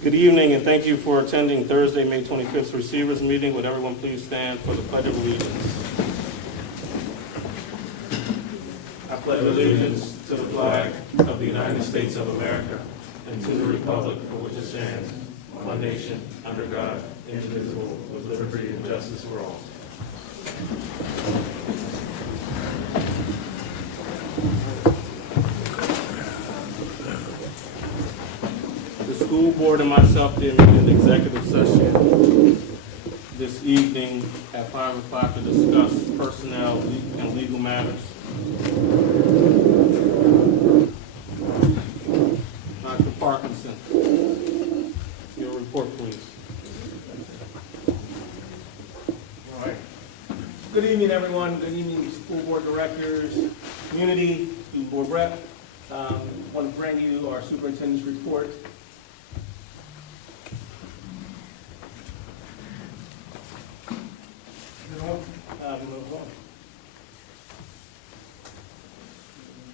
Good evening, and thank you for attending Thursday, May 25th Receivers Meeting. Would everyone please stand for the Pledge of Allegiance? I pledge allegiance to the flag of the United States of America and to the republic for which it stands, one nation, under God, indivisible, with liberty and justice for all. The school board and myself did meet in executive session this evening at 5 o'clock to discuss personnel and legal matters. Dr. Parkinson, your report, please. All right. Good evening, everyone. Good evening, school board directors, community, student board rep. I want to bring you our superintendent's report.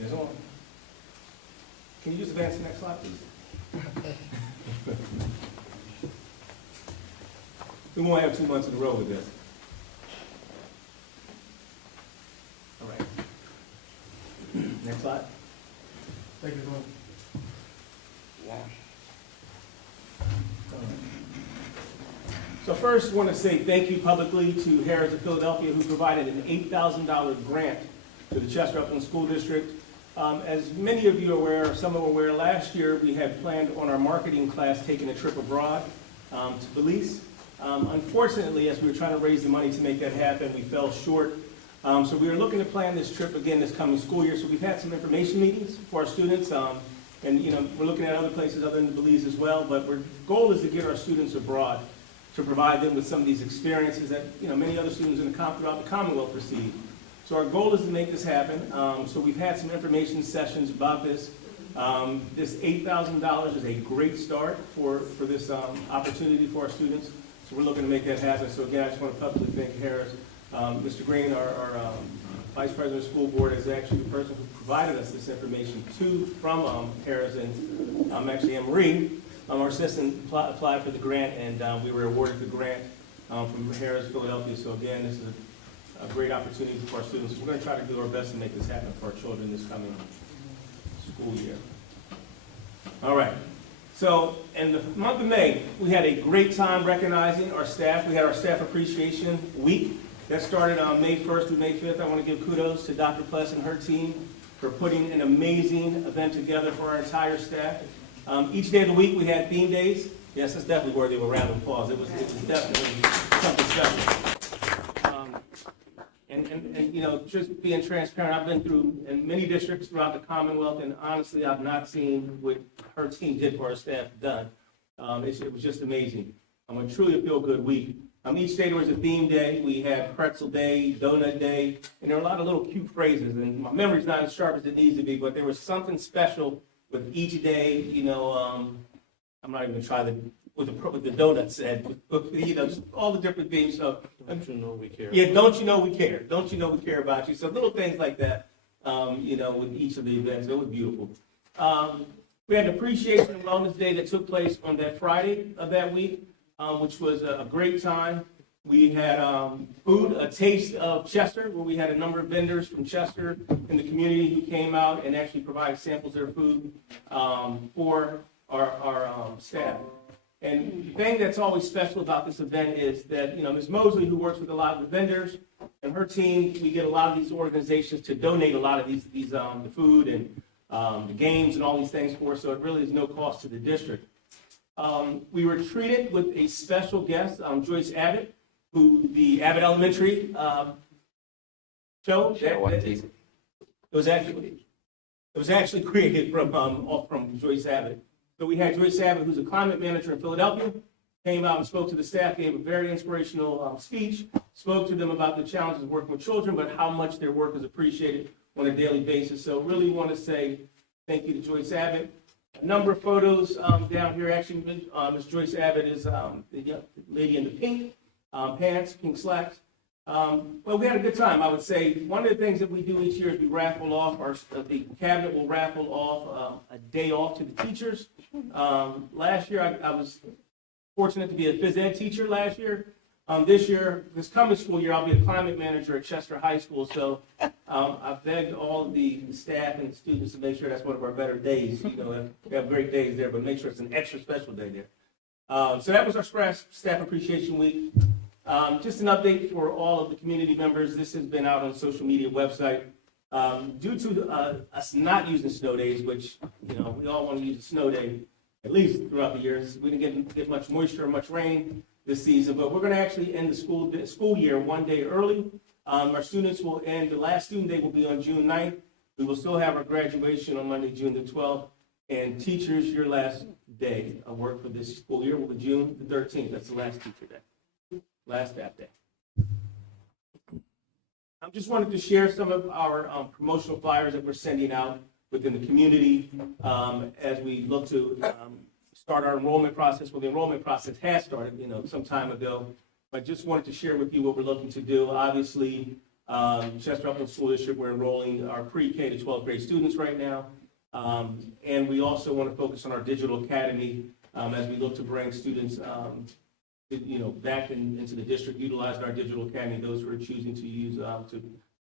It's on. Can you just advance the next slide, please? We won't have 2 months in a row with this. All right. Next slide. Thank you, everyone. So first, I want to say thank you publicly to Harris of Philadelphia, who provided an $8,000 grant to the Chester Upland School District. As many of you are aware, some are aware, last year we had planned on our marketing class taking a trip abroad to Belize. Unfortunately, as we were trying to raise the money to make that happen, we fell short. So we were looking to plan this trip again this coming school year. So we've had some information meetings for our students. And we're looking at other places other than Belize as well. But our goal is to get our students abroad, to provide them with some of these experiences that many other students throughout the Commonwealth receive. So our goal is to make this happen. So we've had some information sessions about this. This $8,000 is a great start for this opportunity for our students. So we're looking to make that happen. So again, I just want to publicly thank Harris. Mr. Green, our Vice President of the School Board, is actually the person who provided us this information from Harris, and actually Anne-Marie, our assistant, applied for the grant, and we were awarded the grant from Harris, Philadelphia. So again, this is a great opportunity for our students. We're going to try to do our best to make this happen for our children this coming school year. All right. So in the month of May, we had a great time recognizing our staff. We had our Staff Appreciation Week. That started on May 1st through May 5th. I want to give kudos to Dr. Pless and her team for putting an amazing event together for our entire staff. Each day of the week we had theme days. Yes, it's definitely worthy of a round of applause. It was definitely something special. And just being transparent, I've been through in many districts throughout the Commonwealth, and honestly, I've not seen what her team did for our staff done. It was just amazing. Truly a feel-good week. Each day there was a theme day. We had pretzel day, donut day, and there were a lot of little cute phrases. And my memory's not as sharp as it needs to be, but there was something special with each day. I'm not even gonna try what the donut said. Just all the different things. So Don't you know we care? yeah, don't you know we care? Don't you know we care about you? So little things like that. With each of the events, it was beautiful. We had an Appreciation and Wellness Day that took place on that Friday of that week, which was a great time. We had food, a taste of Chester, where we had a number of vendors from Chester in the community who came out and actually provided samples of their food for our staff. And the thing that's always special about this event is that, Ms. Mosley, who works with a lot of the vendors, and her team, we get a lot of these organizations to donate a lot of the food and the games and all these things for us, so it really is no cost to the district. We were treated with a special guest, Joyce Abbott, who the Abbott Elementary show. It was actually created from Joyce Abbott. So we had Joyce Abbott, who's a climate manager in Philadelphia, came out and spoke to the staff, gave a very inspirational speech, spoke to them about the challenges of working with children, but how much their work is appreciated on a daily basis. So really want to say thank you to Joyce Abbott. A number of photos down here. Actually, Ms. Joyce Abbott is the lady in the pink pants, pink slacks. Well, we had a good time, I would say. One of the things that we do each year is we raffle off, the cabinet will raffle off a day off to the teachers. Last year, I was fortunate to be a phys ed teacher last year. This coming school year, I'll be a climate manager at Chester High School. So I begged all the staff and students to make sure that's one of our better days. You know, we have great days there, but make sure it's an extra special day there. So that was our Staff Appreciation Week. Just an update for all of the community members. This has been out on the social media website. Due to us not using snow days, which, you know, we all want to use a snow day at least throughout the years. We didn't get much moisture or much rain this season, but we're going to actually end the school year one day early. Our students will end, the last student day will be on June 9th. We will still have our graduation on Monday, June the 12th. And teachers, your last day of work for this school year will be June the 13th. That's the last teacher day, last staff day. I just wanted to share some of our promotional flyers that we're sending out within the community as we look to start our enrollment process. Well, the enrollment process has started, you know, some time ago, but just wanted to share with you what we're looking to do. Obviously, Chester Upland School District, we're enrolling our pre-K to 12th grade students right now, and we also want to focus on our digital academy as we look to bring students back into the district, utilize our digital academy, those who are choosing to use to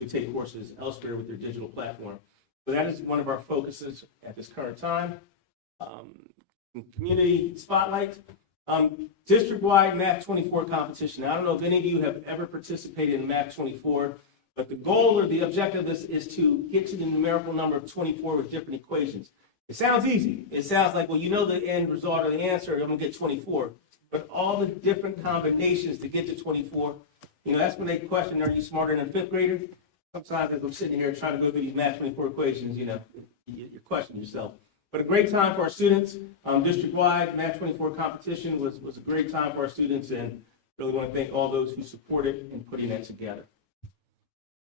take courses elsewhere with their digital platform. So that is one of our focuses at this current time. Community spotlight, district-wide Math 24 competition. Now, I don't know if any of you have ever participated in Math 24, but the goal or the objective of this is to get to the numerical number of 24 with different equations. It sounds easy. It sounds like, well, you know the end result or the answer, I'm going to get 24. But all the different combinations to get to 24, you know, that's when they question, are you smarter than a fifth grader? Sometimes as I'm sitting here trying to go through these Math 24 equations, you know, you're questioning yourself. But a great time for our students. District-wide Math 24 competition was a great time for our students, and really want to thank all those who supported in putting that together.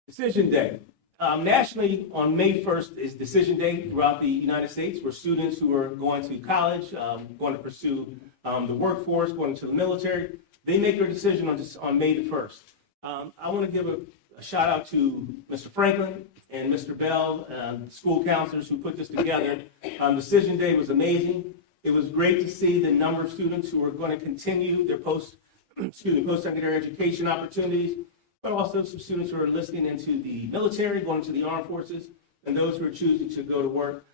Decision Day. Nationally, on May 1st is Decision Day throughout the United States, where students who are going to college, going to pursue the workforce, going into the military, they make their decision on May the 1st. I want to give a shout out to Mr. Franklin and Mr. Bell, school counselors who put this together. Decision Day was amazing. It was great to see the number of students who are going to continue their post-secondary education opportunities, but also some students who are enlisting into the military, going into the armed forces, and those who are choosing to go to work.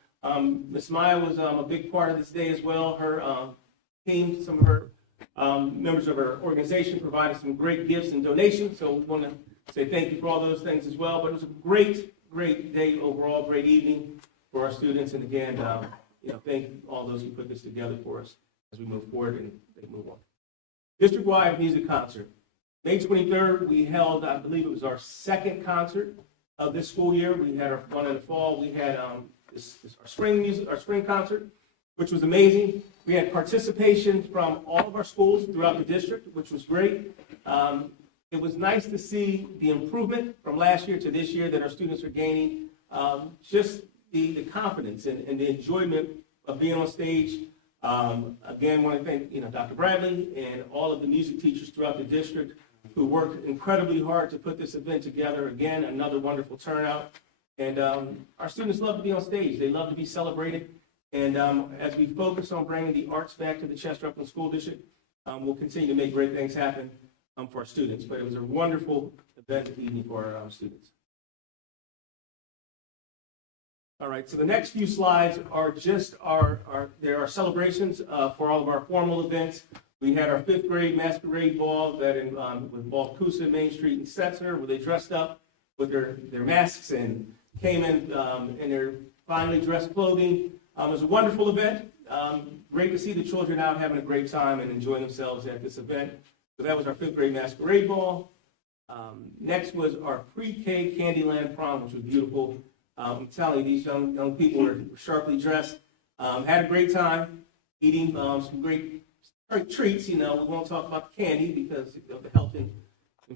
Ms. Maya was a big part of this day as well. Her team, some of her members of her organization provided some great gifts and donations, so we want to say thank you for all those things as well. But it was a great day overall, great evening for our students, and again, thank all those who put this together for us as we move forward and they move on. District-wide music concert. May 23rd, we held, I believe it was our second concert of this school year. We had our one in the fall. We had our spring concert, which was amazing. We had participation from all of our schools throughout the district, which was great. It was nice to see the improvement from last year to this year that our students are gaining. Just the confidence and the enjoyment of being on stage. Again, want to thank Dr. Bradley and all of the music teachers throughout the district who worked incredibly hard to put this event together. Again, another wonderful turnout. And our students love to be on stage. They love to be celebrated. And as we focus on bringing the arts back to the Chester Upland School District, we'll continue to make great things happen for our students. But it was a wonderful event evening for our students. All right, so the next few slides are just our celebrations for all of our formal events. We had our 5th grade masquerade ball that with Balcousa, Main Street, and Setzer, where they dressed up with their masks and came in their finely dressed clothing. It was a wonderful event. Great to see the children out having a great time and enjoying themselves at this event. So that was our 5th grade masquerade ball. Next was our pre-K Candyland prom, which was beautiful. I'm telling you, these young people were sharply dressed, had a great time, eating some great treats. We won't talk about the candy because of the health and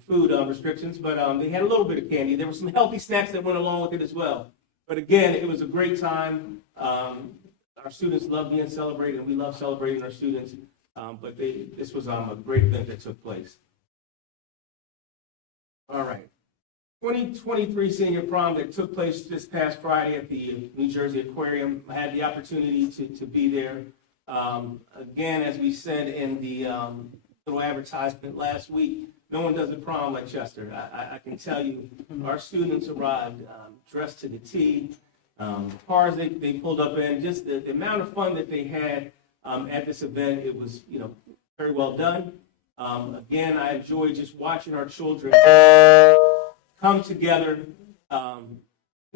food restrictions, but they had a little bit of candy. There were some healthy snacks that went along with it as well. But again, it was a great time. Our students love being celebrated, and we love celebrating our students. But this was a great event that took place. All right. 2023 senior prom that took place this past Friday at the New Jersey Aquarium. I had the opportunity to be there. Again, as we said in the little advertisement last week, no one does a prom like Chester. I can tell you, our students arrived dressed to the T. Cars they pulled up in, just the amount of fun that they had at this event, it was, very well done. Again, I enjoy just watching our children come together, and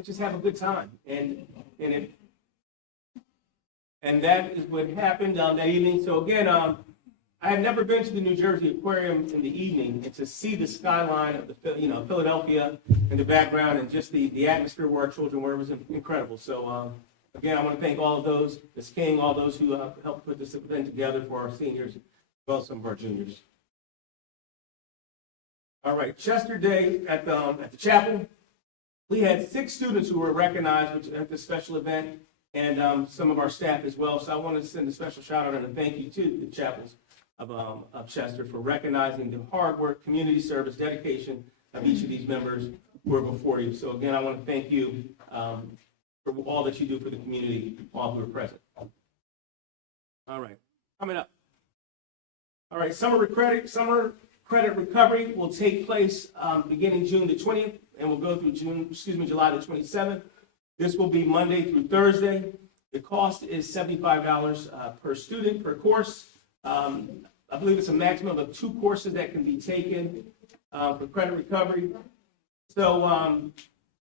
just have a good time. And that is what happened that evening. So again, I had never been to the New Jersey Aquarium in the evening, and to see the skyline of the Philadelphia in the background, and just the atmosphere where our children were, was incredible. So again, I want to thank all of those, Ms. King, all those who helped put this event together for our seniors, as well as some of our juniors. All right, Chester Day at the chapel. We had 6 students who were recognized at this special event, and some of our staff as well. So I want to send a special shout out and a thank you to the chapels of Chester for recognizing the hard work, community service, dedication of each of these members who are before you. So again, I want to thank you for all that you do for the community, all who are present. All right, coming up. All right, summer credit recovery will take place beginning June the 20th, and will go through July the 27th. This will be Monday through Thursday. The cost is $75 per student per course. I believe it's a maximum of 2 courses that can be taken for credit recovery. So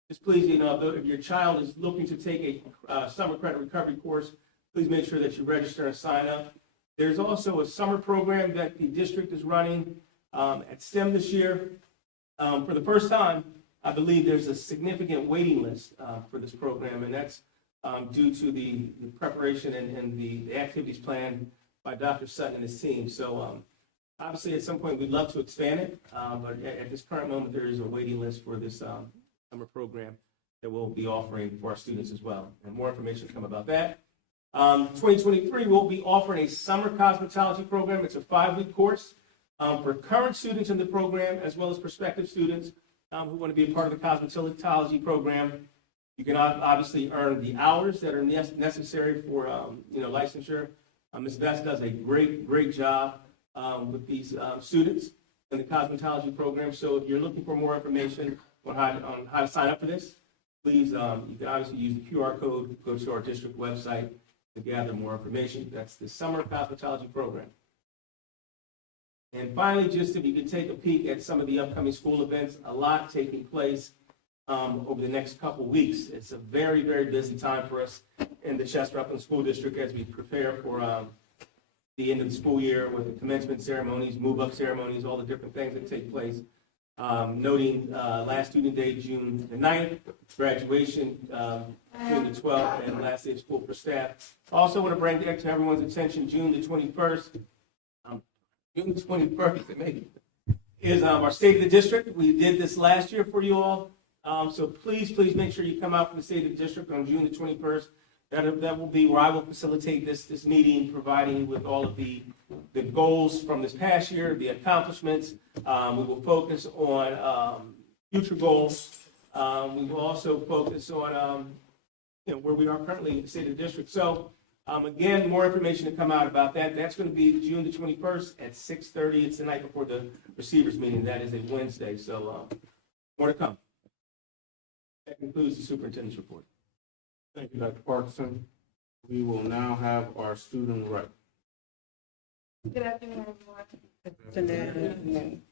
just please, if your child is looking to take a summer credit recovery course, please make sure that you register and sign up. There's also a summer program that the district is running at STEM this year. For the first time, I believe there's a significant waiting list for this program, and that's due to the preparation and the activities planned by Dr. Sutton and his team. So obviously at some point we'd love to expand it, but at this current moment there is a waiting list for this summer program that we'll be offering for our students as well. And more information to come about that. 2023 we'll be offering a summer cosmetology program. It's a 5-week course for current students in the program as well as prospective students who want to be a part of the cosmetology program. You can obviously earn the hours that are necessary for licensure. Ms. Best does a great job with these students in the cosmetology program. So if you're looking for more information on how to sign up for this, please, you can obviously use the QR code, go to our district website to gather more information. That's the summer cosmetology program. And finally, just if you could take a peek at some of the upcoming school events, a lot taking place over the next couple weeks. It's a very busy time for us in the Chester Upland School District as we prepare for the end of the school year with the commencement ceremonies, move-up ceremonies, all the different things that take place. Noting last student day, June the 9th, graduation, June the 12th, and last day of school for staff. Also want to bring to everyone's attention, June the 21st. June 21st, maybe, is our State of the District. We did this last year for you all. So please make sure you come out for the State of the District on June the 21st. That will be where I will facilitate this meeting, providing you with all of the goals from this past year, the accomplishments. We will focus on future goals. We will also focus on where we are currently in the State of the District. So again, more information to come out about that. That's going to be June the 21st at 6:30. It's the night before the receivers meeting. That is a Wednesday. So more to come. That concludes the superintendent's report. Thank you, Dr. Parkinson. We will now have our student rep. Good afternoon, everyone.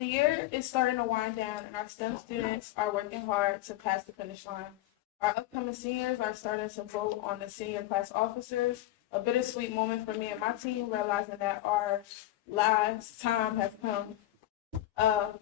The year is starting to wind down, and our STEM students are working hard to pass the finish line. Our upcoming seniors are starting to vote on the senior class officers, a bittersweet moment for me and my team, realizing that our last time has come.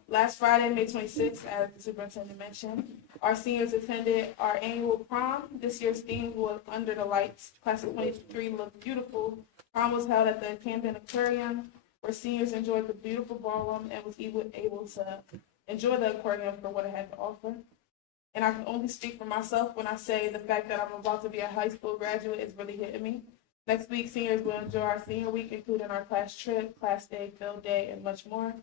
Last Friday, May 26th, as the superintendent mentioned, our seniors attended our annual prom. This year's theme was Under the Lights. Class of 23 looked beautiful. Prom was held at the Camden Aquarium, where seniors enjoyed the beautiful ballroom and was able to enjoy the aquarium for what it had to offer. And I can only speak for myself when I say the fact that I'm about to be a high school graduate is really hitting me. Next week, seniors will enjoy our senior week, including our class trip, class day, field day, and much more.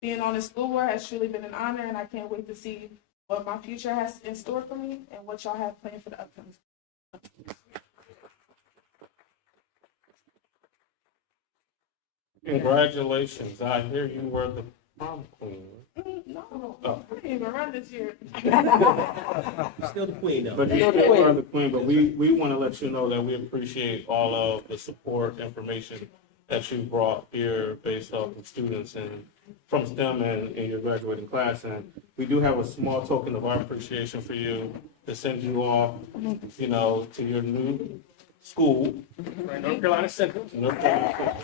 Being on the school board has truly been an honor, and I can't wait to see what my future has in store for me and what y'all have planned for the upcoming. Congratulations. I hear you were the prom queen. No, Oh. I didn't even run this year. Still the queen, though. But you are the queen, but we want to let you know that we appreciate all of the support, information that you brought here based off of students and from STEM and in your graduating class. And we do have a small token of our appreciation for you to send you off, you know, to your new school. Right, North Carolina Central. North Carolina.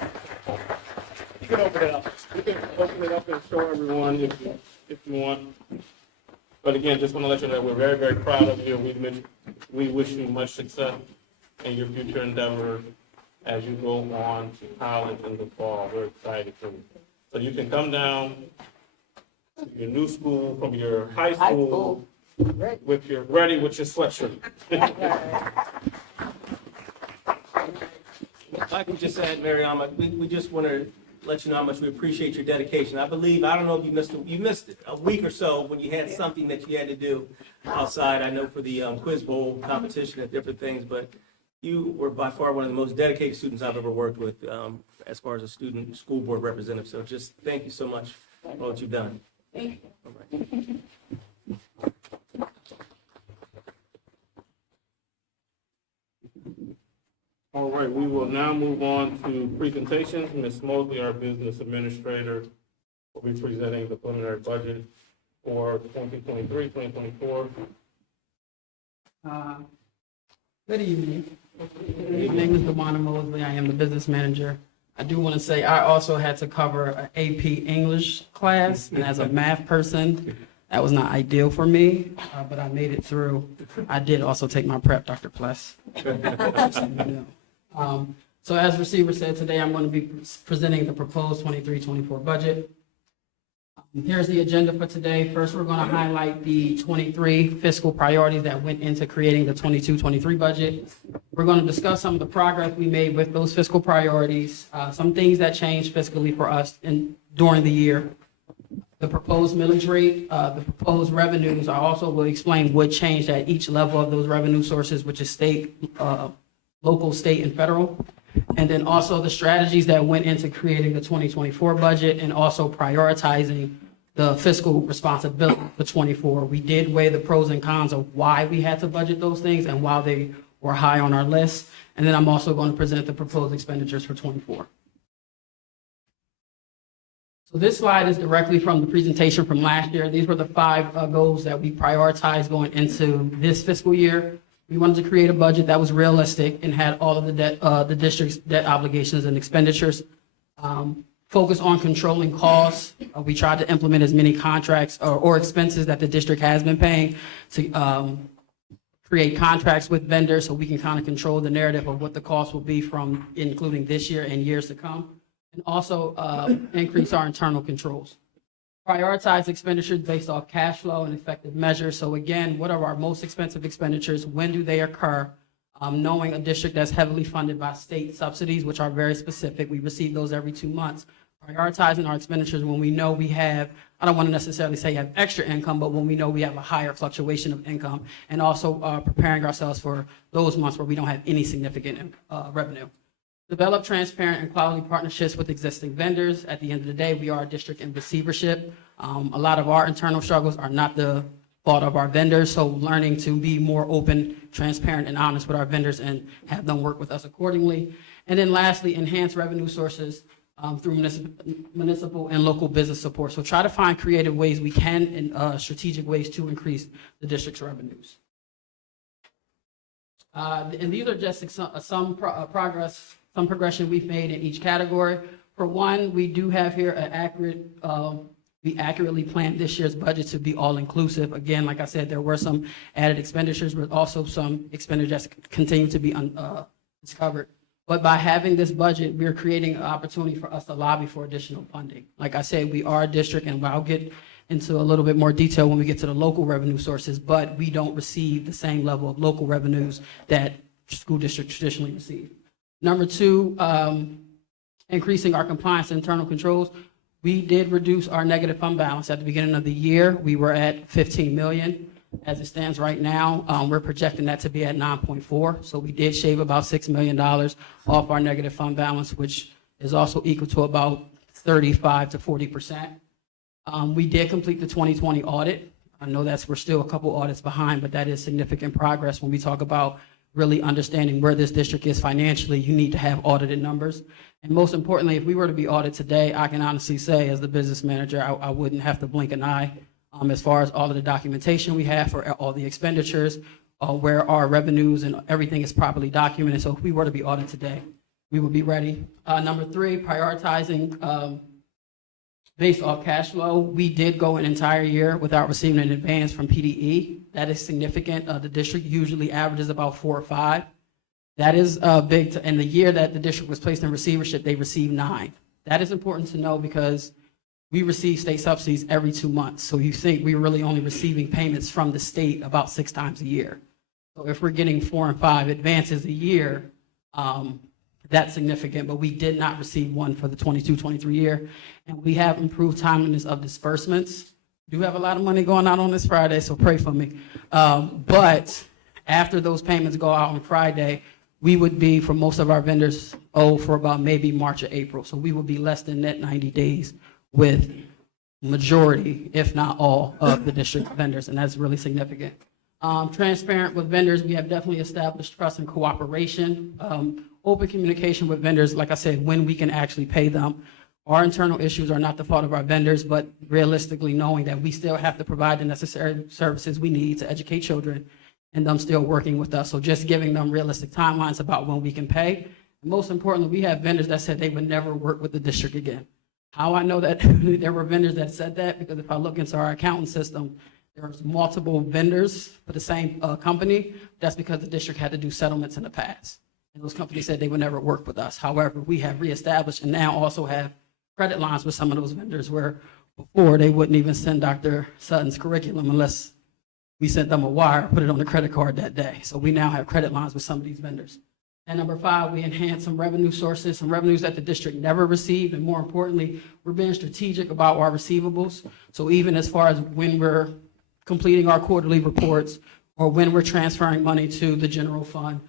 You can open it up. You can open it up and show everyone if you want. But again, just want to let you know that we're very, very proud of you. We wish you much success in your future endeavors as you go on to college in the fall. We're excited for you. So you can come down to your new school from your high school with your sweatshirt. If I can just add, Mariama, we just want to let you know how much we appreciate your dedication. I believe, I don't know if you missed it, a week or so when you had something that you had to do outside. I know for the quiz bowl competition and different things, but you were by far one of the most dedicated students I've ever worked with as far as a student school board representative. So just thank you so much for all that you've done. Thank you. All right. All right, we will now move on to presentations. Ms. Mosley, our business administrator, will be presenting the preliminary budget for 2023, 2024. Good evening. My name is Dewana Mosley. I am the business manager. I do want to say I also had to cover an AP English class, and as a math person, that was not ideal for me, but I made it through. I did also take my prep, Dr. Pless. So as receiver said, today I'm going to be presenting the proposed 23-24 budget. Here's the agenda for today. First, we're going to highlight the 23 fiscal priorities that went into creating the 22-23 budget. We're going to discuss some of the progress we made with those fiscal priorities, some things that changed fiscally for us during the year. The proposed millage rate, the proposed revenues. I also will explain what changed at each level of those revenue sources, which is state, local, state, and federal. And then also the strategies that went into creating the 2024 budget and also prioritizing the fiscal responsibility for 24. We did weigh the pros and cons of why we had to budget those things and why they were high on our list. And then I'm also going to present the proposed expenditures for 24. So this slide is directly from the presentation from last year. These were the 5 goals that we prioritized going into this fiscal year. We wanted to create a budget that was realistic and had all of the debt, the district's debt obligations and expenditures. Focus on controlling costs. We tried to implement as many contracts or expenses that the district has been paying to create contracts with vendors so we can kind of control the narrative of what the cost will be from including this year and years to come. And also increase our internal controls. Prioritize expenditures based off cash flow and effective measures. So again, what are our most expensive expenditures? When do they occur? Knowing a district that's heavily funded by state subsidies, which are very specific, we receive those every 2 months. Prioritizing our expenditures when we know we have, I don't want to necessarily say have extra income, but when we know we have a higher fluctuation of income, and also preparing ourselves for those months where we don't have any significant revenue. Develop transparent and quality partnerships with existing vendors. At the end of the day, we are a district in receivership. A lot of our internal struggles are not the fault of our vendors, so learning to be more open, transparent, and honest with our vendors and have them work with us accordingly. And then lastly, enhance revenue sources through municipal and local business support. So try to find creative ways we can and strategic ways to increase the district's revenues. And these are just some progression we've made in each category. For one, we do have here an accurate, we accurately planned this year's budget to be all-inclusive. Again, like I said, there were some added expenditures, but also some expenditures that continue to be discovered. But by having this budget, we're creating an opportunity for us to lobby for additional funding. Like I said, we are a district, and I'll get into a little bit more detail when we get to the local revenue sources, but we don't receive the same level of local revenues that school districts traditionally receive. Number 2, increasing our compliance and internal controls. We did reduce our negative fund balance at the beginning of the year. We were at 15 million. As it stands right now, we're projecting that to be at 9.4. So we did shave about $6 million off our negative fund balance, which is also equal to about 35 to 40%. We did complete the 2020 audit. I know we're still a couple audits behind, but that is significant progress when we talk about really understanding where this district is financially. You need to have audited numbers. And most importantly, if we were to be audited today, I can honestly say as the business manager, I wouldn't have to blink an eye as far as all of the documentation we have for all the expenditures, where our revenues and everything is properly documented. So if we were to be audited today, we would be ready. Number three, prioritizing based off cash flow. We did go an entire year without receiving an advance from PDE. That is significant. The district usually averages about 4 or 5. That is big. And the year that the district was placed in receivership, they received 9. That is important to know because we receive state subsidies every 2 months. So you think we're really only receiving payments from the state about 6 times a year. So if we're getting 4 and 5 advances a year, that's significant, but we did not receive one for the 22-23 year. And we have improved timeliness of disbursements. Do have a lot of money going out on this Friday, so pray for me. But after those payments go out on Friday, we would be, for most of our vendors, owed for about maybe March or April. So we would be less than net 90 days with majority, if not all, of the district vendors, and that's really significant. Transparent with vendors, we have definitely established trust and cooperation. Open communication with vendors, like I said, when we can actually pay them. Our internal issues are not the fault of our vendors, but realistically knowing that we still have to provide the necessary services we need to educate children and them still working with us. So just giving them realistic timelines about when we can pay. And most importantly, we have vendors that said they would never work with the district again. How I know that there were vendors that said that, because if I look into our accounting system, there's multiple vendors for the same company. That's because the district had to do settlements in the past. And those companies said they would never work with us. However, we have reestablished and now also have credit lines with some of those vendors where before they wouldn't even send Dr. Sutton's curriculum unless we sent them a wire, put it on the credit card that day. So we now have credit lines with some of these vendors. And number 5, we enhance some revenue sources, some revenues that the district never received. And more importantly, we're being strategic about our receivables. So even as far as when we're completing our quarterly reports or when we're transferring money to the general fund,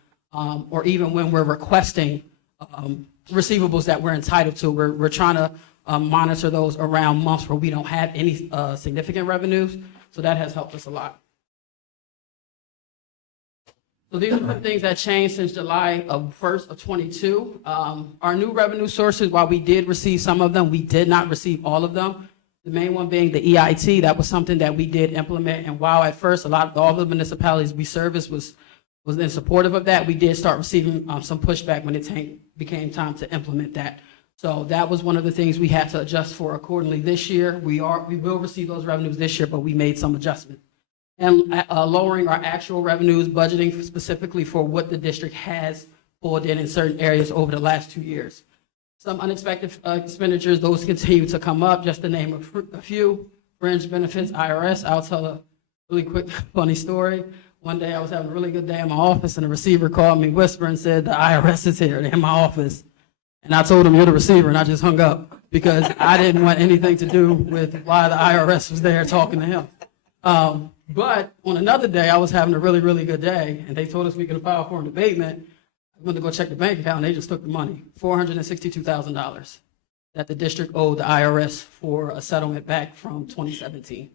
or even when we're requesting receivables that we're entitled to, we're trying to monitor those around months where we don't have any significant revenues. So that has helped us a lot. So these are the things that changed since July 1st of 22. Our new revenue sources, while we did receive some of them, we did not receive all of them. The main one being the EIT. That was something that we did implement. And while at first all the municipalities we serviced was in supportive of that, we did start receiving some pushback when it became time to implement that. So that was one of the things we had to adjust for accordingly this year. We will receive those revenues this year, but we made some adjustments. And lowering our actual revenues, budgeting specifically for what the district has pulled in certain areas over the last 2 years. Some unexpected expenditures, those continue to come up. Just to name a few, fringe benefits, IRS. I'll tell a really quick funny story. One day I was having a really good day in my office and the receiver called me, whispered and said, the IRS is here, they're in my office. And I told him, you're the receiver, and I just hung up because I didn't want anything to do with why the IRS was there talking to him. But on another day, I was having a really, really good day, and they told us we could file for an abatement. I went to go check the bank account, and they just took the money, $462,000 that the district owed the IRS for a settlement back from 2017.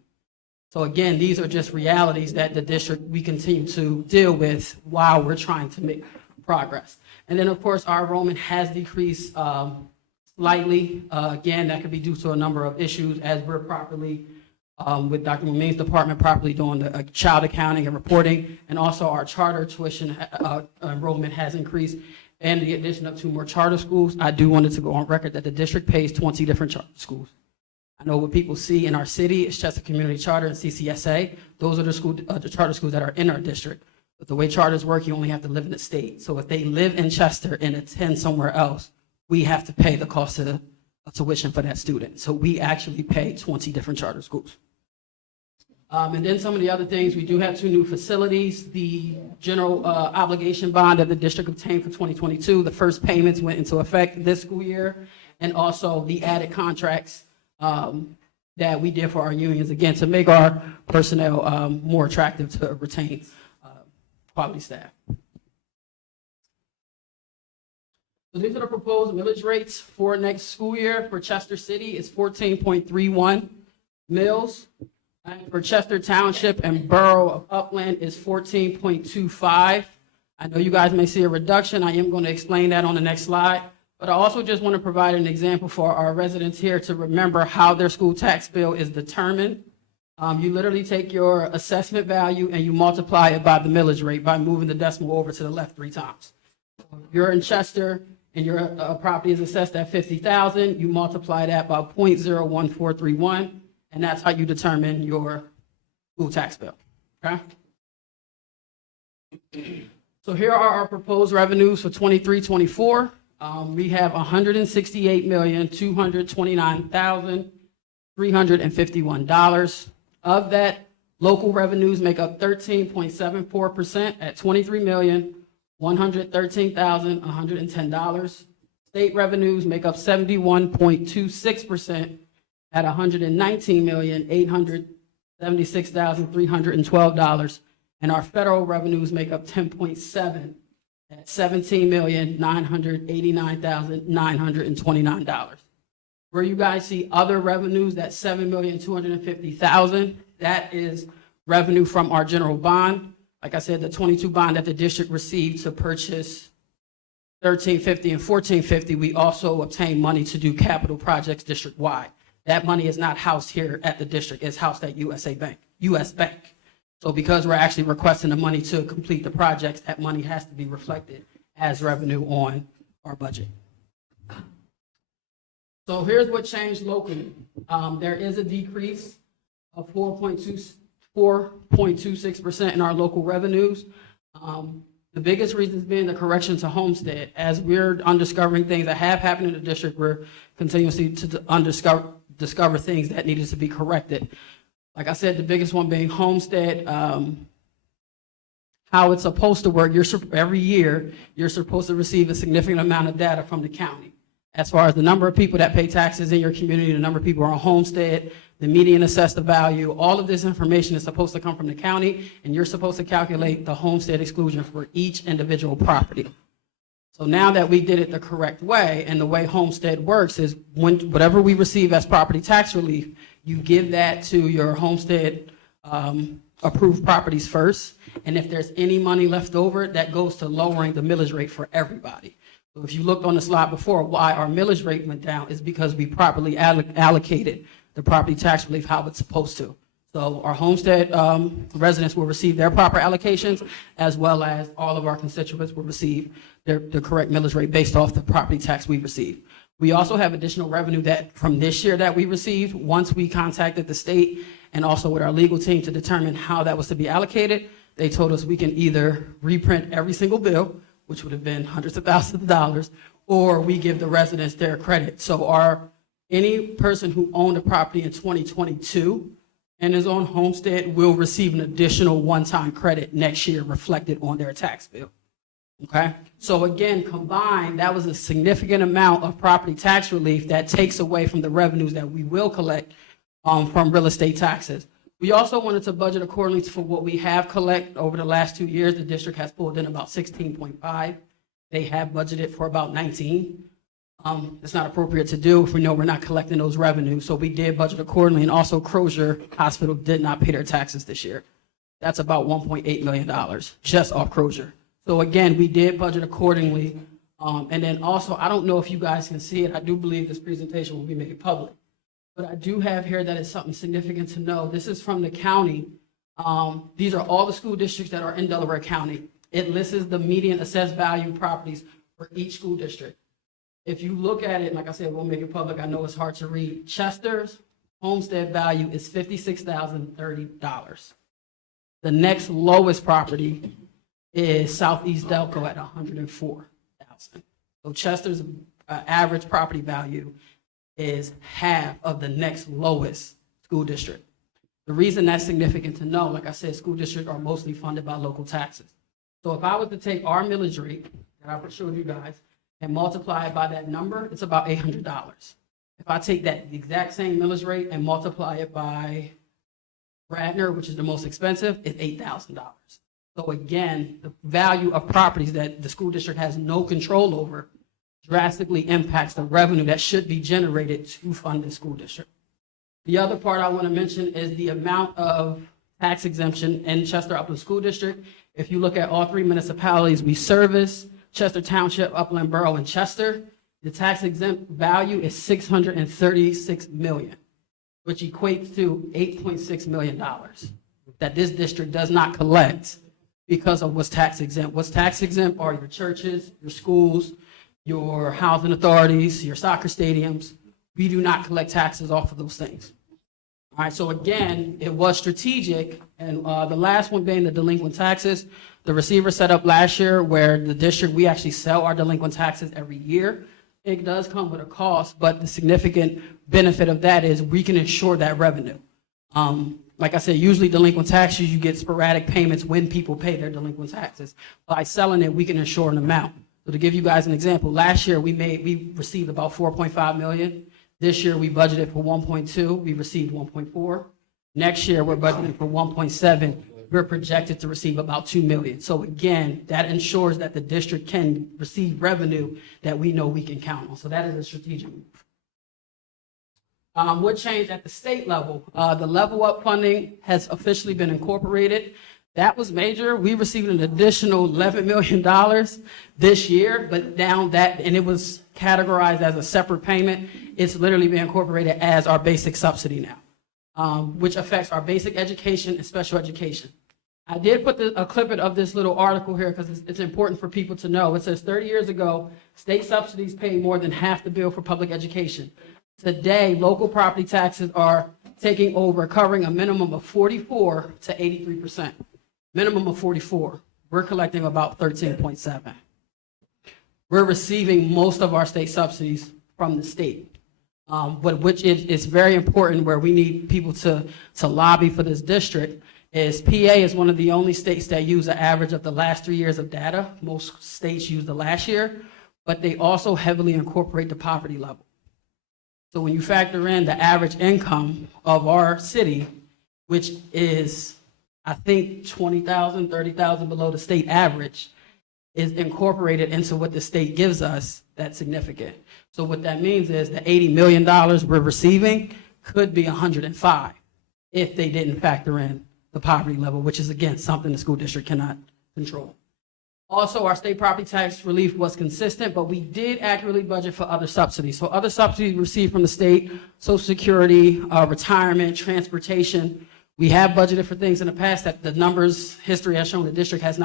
So again, these are just realities that the district, we continue to deal with while we're trying to make progress. And then, of course, our enrollment has decreased slightly. Again, that could be due to a number of issues as we're properly, with Dr. Mamine's department, properly doing the child accounting and reporting. And also our charter tuition enrollment has increased. And the addition of 2 more charter schools. I do want it to go on record that the district pays 20 different charter schools. I know what people see in our city is Chester Community Charter and CCSA. Those are the charter schools that are in our district. But the way charters work, you only have to live in the state. So if they live in Chester and attend somewhere else, we have to pay the cost of tuition for that student. So we actually pay 20 different charter schools. And then some of the other things, we do have 2 new facilities. The general obligation bond that the district obtained for 2022, the first payments went into effect this school year, and also the added contracts that we did for our unions, again, to make our personnel more attractive to retain quality staff. So these are the proposed millage rates for next school year. For Chester City, it's 14.31 mills. And for Chester Township and Borough of Upland is 14.25. I know you guys may see a reduction. I am going to explain that on the next slide. But I also just want to provide an example for our residents here to remember how their school tax bill is determined. You literally take your assessment value and you multiply it by the millage rate by moving the decimal over to the left 3 times. If you're in Chester and your property is assessed at 50,000, you multiply that by 0.01431, and that's how you determine your school tax bill. Okay? So here are our proposed revenues for 23-24. We have $168,229,351. Of that, local revenues make up 13.74% at $23,113,110. State revenues make up 71.26% at $119,876,312. And our federal revenues make up 10.7 at $17,989,929. Where you guys see other revenues, that's $7,250,000. That is revenue from our general bond. Like I said, the 22 bond that the district received to purchase 1350 and 1450, we also obtained money to do capital projects district-wide. That money is not housed here at the district, it's housed at US Bank. So because we're actually requesting the money to complete the projects, that money has to be reflected as revenue on our budget. So here's what changed locally. There is a decrease of 4.26% in our local revenues. The biggest reasons being the correction to homestead. As we're undiscovering things that have happened in the district, we're continuously to discover things that needed to be corrected. Like I said, the biggest one being homestead, how it's supposed to work. Every year, you're supposed to receive a significant amount of data from the county. As far as the number of people that pay taxes in your community, the number of people who are on homestead, the median assessed value, all of this information is supposed to come from the county, and you're supposed to calculate the homestead exclusion for each individual property. So now that we did it the correct way, and the way homestead works is whatever we receive as property tax relief, you give that to your homestead approved properties first, and if there's any money left over, that goes to lowering the millage rate for everybody. So if you looked on the slide before, why our millage rate went down is because we properly allocated the property tax relief how it's supposed to. So our homestead residents will receive their proper allocations, as well as all of our constituents will receive the correct millage rate based off the property tax we received. We also have additional revenue that from this year that we received once we contacted the state and also with our legal team to determine how that was to be allocated. They told us we can either reprint every single bill, which would have been hundreds of thousands of dollars, or we give the residents their credit. So any person who owned a property in 2022 and is on homestead will receive an additional one-time credit next year reflected on their tax bill. Okay? So again, combined, that was a significant amount of property tax relief that takes away from the revenues that we will collect from real estate taxes. We also wanted to budget accordingly for what we have collected over the last 2 years. The district has pulled in about 16.5. They have budgeted for about 19. It's not appropriate to do if we know we're not collecting those revenues. So we did budget accordingly. And also Crozier Hospital did not pay their taxes this year. That's about $1.8 million just off Crozier. So again, we did budget accordingly. And then also, I don't know if you guys can see it. I do believe this presentation will be made public. But I do have here that is something significant to know. This is from the county. These are all the school districts that are in Delaware County. It lists the median assessed value properties for each school district. If you look at it, like I said, we'll make it public. I know it's hard to read. Chester's homestead value is $56,030. The next lowest property is Southeast Delco at $104,000. So Chester's average property value is half of the next lowest school district. The reason that's significant to know, like I said, school districts are mostly funded by local taxes. So if I was to take our millage rate that I showed you guys and multiply it by that number, it's about $800. If I take that exact same millage rate and multiply it by Radnor, which is the most expensive, it's $8,000. So again, the value of properties that the school district has no control over drastically impacts the revenue that should be generated to fund the school district. The other part I want to mention is the amount of tax exemption in Chester Upland School District. If you look at all three municipalities we service, Chester Township, Upland Borough, and Chester, the tax exempt value is $636 million, which equates to $8.6 million that this district does not collect because of what's tax exempt. What's tax exempt are your churches, your schools, your housing authorities, your soccer stadiums. We do not collect taxes off of those things. All right, so again, it was strategic, and the last one being the delinquent taxes. The receiver set up last year where the district, we actually sell our delinquent taxes every year. It does come with a cost, but the significant benefit of that is we can ensure that revenue. Like I said, usually delinquent taxes, you get sporadic payments when people pay their delinquent taxes. By selling it, we can ensure an amount. So to give you guys an example, last year we received about 4.5 million. This year we budgeted for 1.2, we received 1.4. Next year we're budgeting for 1.7. We're projected to receive about 2 million. So again, that ensures that the district can receive revenue that we know we can count on. So that is a strategic move. What changed at the state level? The level up funding has officially been incorporated. That was major. We received an additional $11 million this year, but now that, and it was categorized as a separate payment. It's literally been incorporated as our basic subsidy now, which affects our basic education and special education. I did put a clip of this little article here because it's important for people to know. It says 30 years ago, state subsidies paid more than half the bill for public education. Today, local property taxes are taking over, covering a minimum of 44 to 83%. Minimum of 44. We're collecting about 13.7. We're receiving most of our state subsidies from the state, but which is very important where we need people to lobby for this district. Is PA is one of the only states that use an average of the last 3 years of data. Most states use the last year, but they also heavily incorporate the poverty level. So when you factor in the average income of our city, which is, I think, 20,000, 30,000 below the state average, is incorporated into what the state gives us, that's significant. So what that means is the $80 million we're receiving could be 105 if they didn't factor in the poverty level, which is, again, something the school district cannot control. Also, our state property tax relief was consistent, but we did accurately budget for other subsidies. So other subsidies received from the state, Social Security, retirement, transportation. We have budgeted for things in the past that the numbers, history has shown the district has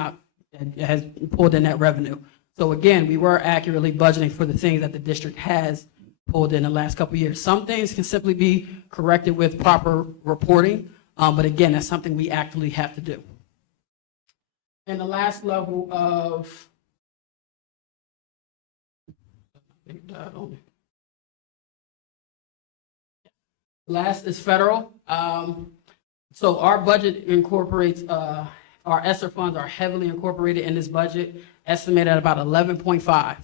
pulled in that revenue. So again, we were accurately budgeting for the things that the district has pulled in the last couple of years. Some things can simply be corrected with proper reporting, but again, that's something we actively have to do. And the last level of, last is federal. So our budget incorporates, our ESSER funds are heavily incorporated in this budget, estimated at about 11.5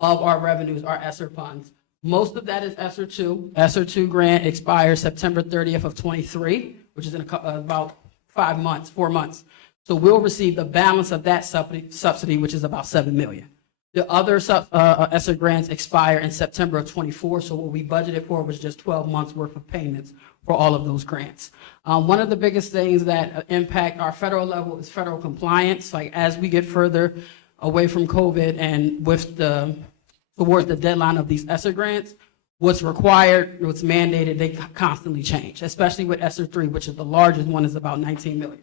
of our revenues are ESSER funds. Most of that is ESSER 2. ESSER 2 grant expires September 30th of 23, which is in about 4 months. So we'll receive the balance of that subsidy, which is about $7 million. The other ESSER grants expire in September of 24, so what we budgeted for was just 12 months worth of payments for all of those grants. One of the biggest things that impact our federal level is federal compliance. Like as we get further away from COVID and with towards the deadline of these ESSER grants, what's required, what's mandated, they constantly change, especially with ESSER 3, which is the largest one, is about 19 million.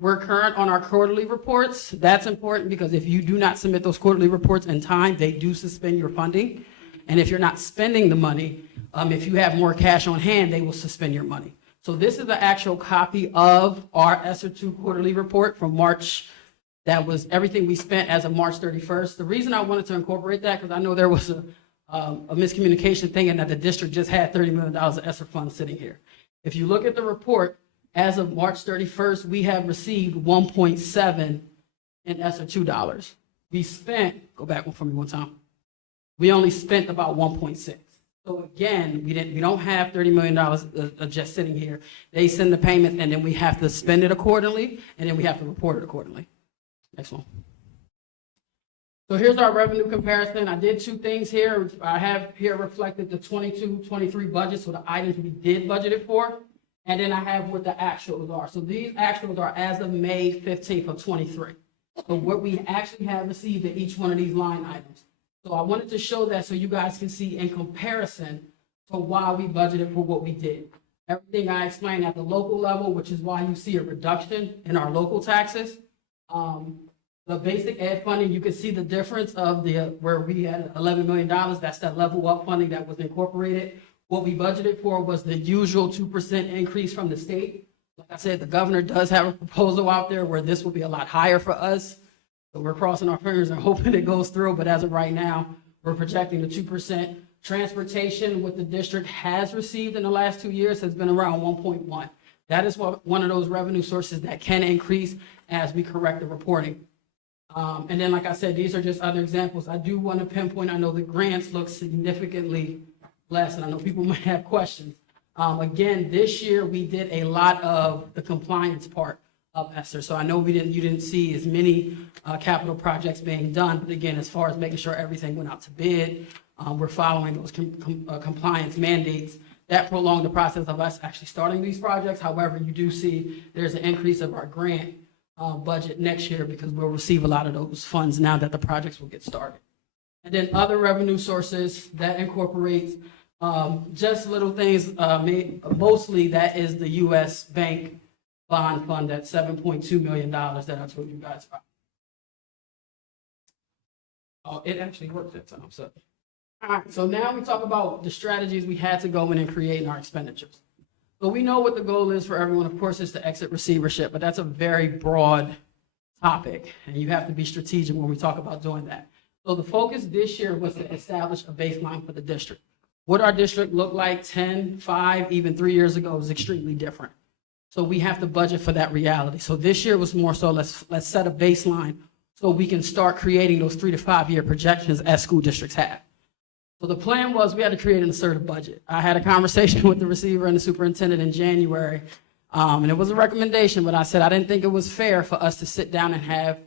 We're current on our quarterly reports. That's important because if you do not submit those quarterly reports in time, they do suspend your funding. And if you're not spending the money, if you have more cash on hand, they will suspend your money. So this is the actual copy of our ESSER 2 quarterly report from March. That was everything we spent as of March 31st. The reason I wanted to incorporate that, because I know there was a miscommunication thinking that the district just had $30 million of ESSER funds sitting here. If you look at the report, as of March 31st, we have received 1.7 in ESSER 2 dollars. We spent, go back for me one time. We only spent about 1.6. So again, we don't have $30 million just sitting here. They send the payment and then we have to spend it accordingly and then we have to report it accordingly. Next one. So here's our revenue comparison. I did two things here. I have here reflected the 22-23 budget, so the items we did budget it for. And then I have what the actuals are. So these actuals are as of May 15th of 23. So what we actually have received in each one of these line items. So I wanted to show that so you guys can see in comparison to why we budgeted for what we did. Everything I explained at the local level, which is why you see a reduction in our local taxes. The basic ed funding, you can see the difference of where we had $11 million. That's that level up funding that was incorporated. What we budgeted for was the usual 2% increase from the state. Like I said, the governor does have a proposal out there where this will be a lot higher for us. So we're crossing our fingers and hoping it goes through. But as of right now, we're projecting the 2%. Transportation, what the district has received in the last 2 years, has been around 1.1. That is one of those revenue sources that can increase as we correct the reporting. And then, like I said, these are just other examples. I do want to pinpoint, I know the grants look significantly less, and I know people might have questions. Again, this year, we did a lot of the compliance part of ESSER. So I know you didn't see as many capital projects being done, but again, as far as making sure everything went out to bid, we're following those compliance mandates. That prolonged the process of us actually starting these projects. However, you do see there's an increase of our grant budget next year because we'll receive a lot of those funds now that the projects will get started. And then other revenue sources that incorporates just little things, mostly that is the U.S. Bank bond fund, that $7.2 million that I told you guys about. Oh, it actually worked that time, so. All right, so now we talk about the strategies we had to go in and create in our expenditures. So we know what the goal is for everyone, of course, is to exit receivership, but that's a very broad topic, and you have to be strategic when we talk about doing that. So the focus this year was to establish a baseline for the district. What our district looked like 10, 5, even 3 years ago was extremely different. So we have to budget for that reality. So this year was more so let's set a baseline so we can start creating those 3 to 5 year projections as school districts have. So the plan was we had to create an assertive budget. I had a conversation with the receiver and the superintendent in January, and it was a recommendation, but I said I didn't think it was fair for us to sit down and have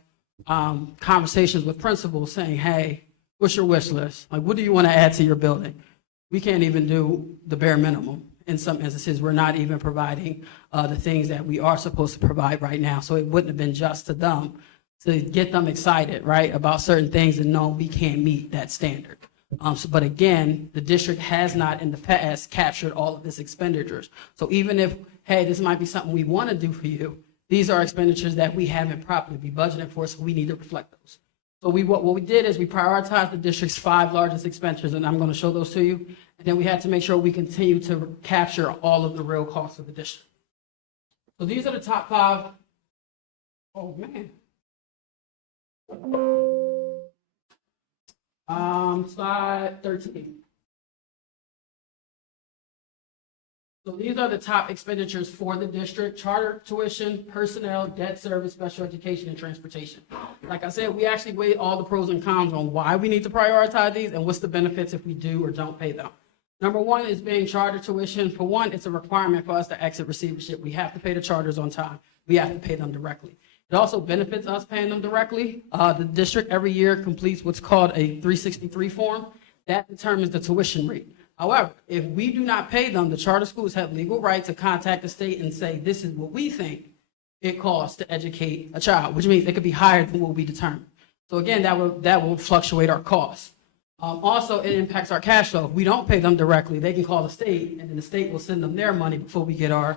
conversations with principals saying, hey, what's your wish list? Like, what do you want to add to your building? We can't even do the bare minimum. In some instances, we're not even providing the things that we are supposed to provide right now. So it wouldn't have been just to them to get them excited, right, about certain things and know we can't meet that standard. But again, the district has not in the past captured all of this expenditures. So even if, hey, this might be something we want to do for you, these are expenditures that we haven't properly be budgeted for, so we need to reflect those. So what we did is we prioritized the district's 5 largest expenditures, and I'm going to show those to you. And then we had to make sure we continue to capture all of the real costs of the district. So these are the top 5. Oh, man. Slide 13. So these are the top expenditures for the district: charter tuition, personnel, debt service, special education, and transportation. Like I said, we actually weighed all the pros and cons on why we need to prioritize these and what's the benefits if we do or don't pay them. Number one is being charter tuition. For one, it's a requirement for us to exit receivership. We have to pay the charters on time. We have to pay them directly. It also benefits us paying them directly. The district every year completes what's called a 363 form. That determines the tuition rate. However, if we do not pay them, the charter schools have legal right to contact the state and say, this is what we think it costs to educate a child, which means it could be higher than what we determine. So again, that will fluctuate our costs. Also, it impacts our cash flow. If we don't pay them directly, they can call the state, and then the state will send them their money before we get our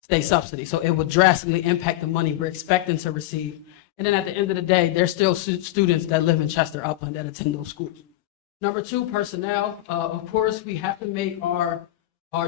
state subsidy. So it will drastically impact the money we're expecting to receive. And then at the end of the day, there's still students that live in Chester Upland that attend those schools. Number two, personnel. Of course, we have to make our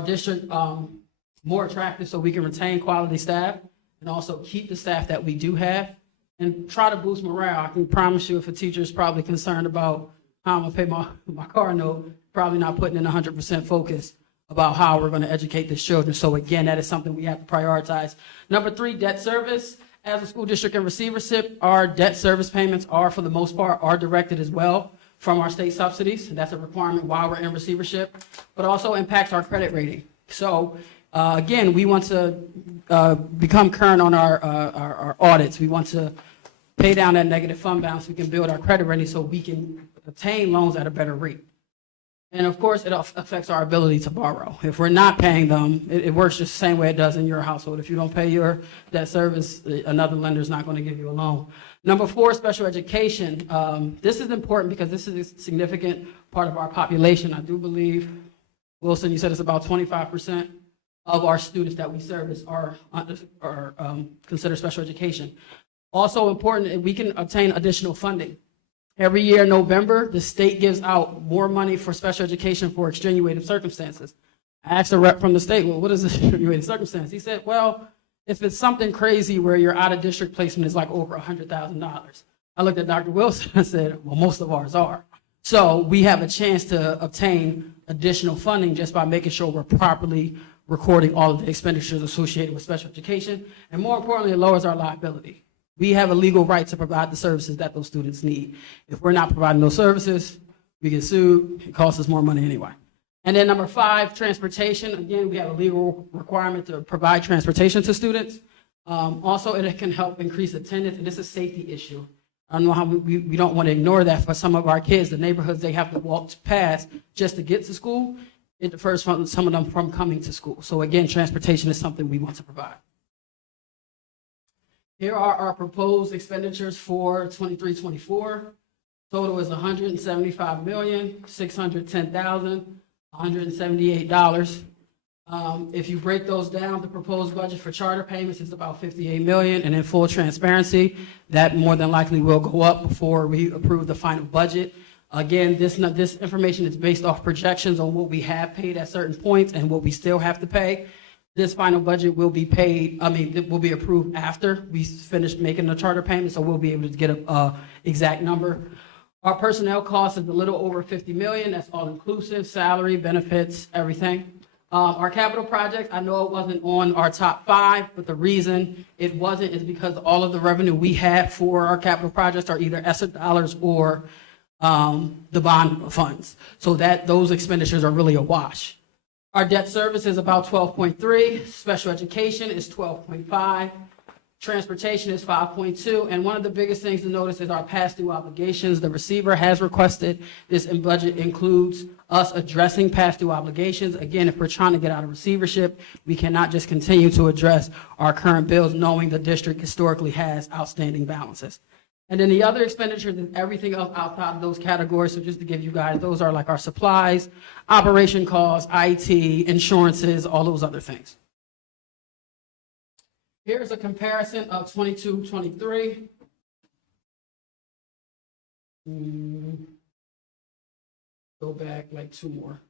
district more attractive so we can retain quality staff and also keep the staff that we do have and try to boost morale. I can promise you if a teacher is probably concerned about how I'm gonna pay my car note, probably not putting in 100% focus about how we're gonna educate these children. So again, that is something we have to prioritize. Number three, debt service. As a school district in receivership, our debt service payments are, for the most part, are directed as well from our state subsidies. That's a requirement while we're in receivership, but also impacts our credit rating. So again, we want to become current on our audits. We want to pay down that negative fund balance, we can build our credit ready so we can obtain loans at a better rate. And of course, it affects our ability to borrow. If we're not paying them, it works just the same way it does in your household. If you don't pay your debt service, another lender is not going to give you a loan. Number 4, special education. This is important because this is a significant part of our population. I do believe, Wilson, you said it's about 25% of our students that we service are considered special education. Also important, we can obtain additional funding. Every year in November, the state gives out more money for special education for extenuating circumstances. I asked a rep from the state, well, what is this extenuating circumstance? He said, well, if it's something crazy where your out-of-district placement is like over $100,000. I looked at Dr. Wilson and said, well, most of ours are. So we have a chance to obtain additional funding just by making sure we're properly recording all of the expenditures associated with special education. And more importantly, it lowers our liability. We have a legal right to provide the services that those students need. If we're not providing those services, we get sued. It costs us more money anyway. And then number 5, transportation. Again, we have a legal requirement to provide transportation to students. Also, it can help increase attendance, and this is a safety issue. I don't know how we don't want to ignore that for some of our kids. The neighborhoods they have to walk past just to get to school, it defers some of them from coming to school. So again, transportation is something we want to provide. Here are our proposed expenditures for 23-24. Total is $175,610,178. If you break those down, the proposed budget for charter payments is about $58 million, and in full transparency, that more than likely will go up before we approve the final budget. Again, this information is based off projections on what we have paid at certain points and what we still have to pay. This final budget will be paid, it will be approved after we finish making the charter payment, so we'll be able to get a exact number. Our personnel cost is a little over $50 million. That's all inclusive, salary, benefits, everything. Our capital projects, I know it wasn't on our top 5, but the reason it wasn't is because all of the revenue we have for our capital projects are either ESSER dollars or the bond funds. So those expenditures are really a wash. Our debt service is about 12.3, special education is 12.5, transportation is 5.2, and one of the biggest things to notice is our past due obligations. The receiver has requested this budget includes us addressing past due obligations. Again, if we're trying to get out of receivership, we cannot just continue to address our current bills knowing the district historically has outstanding balances. And then the other expenditures is everything else outside of those categories. So just to give you guys, those are like our supplies, operation costs, IT, insurances, all those other things. Here's a comparison of 22-23. Go back like 2 more.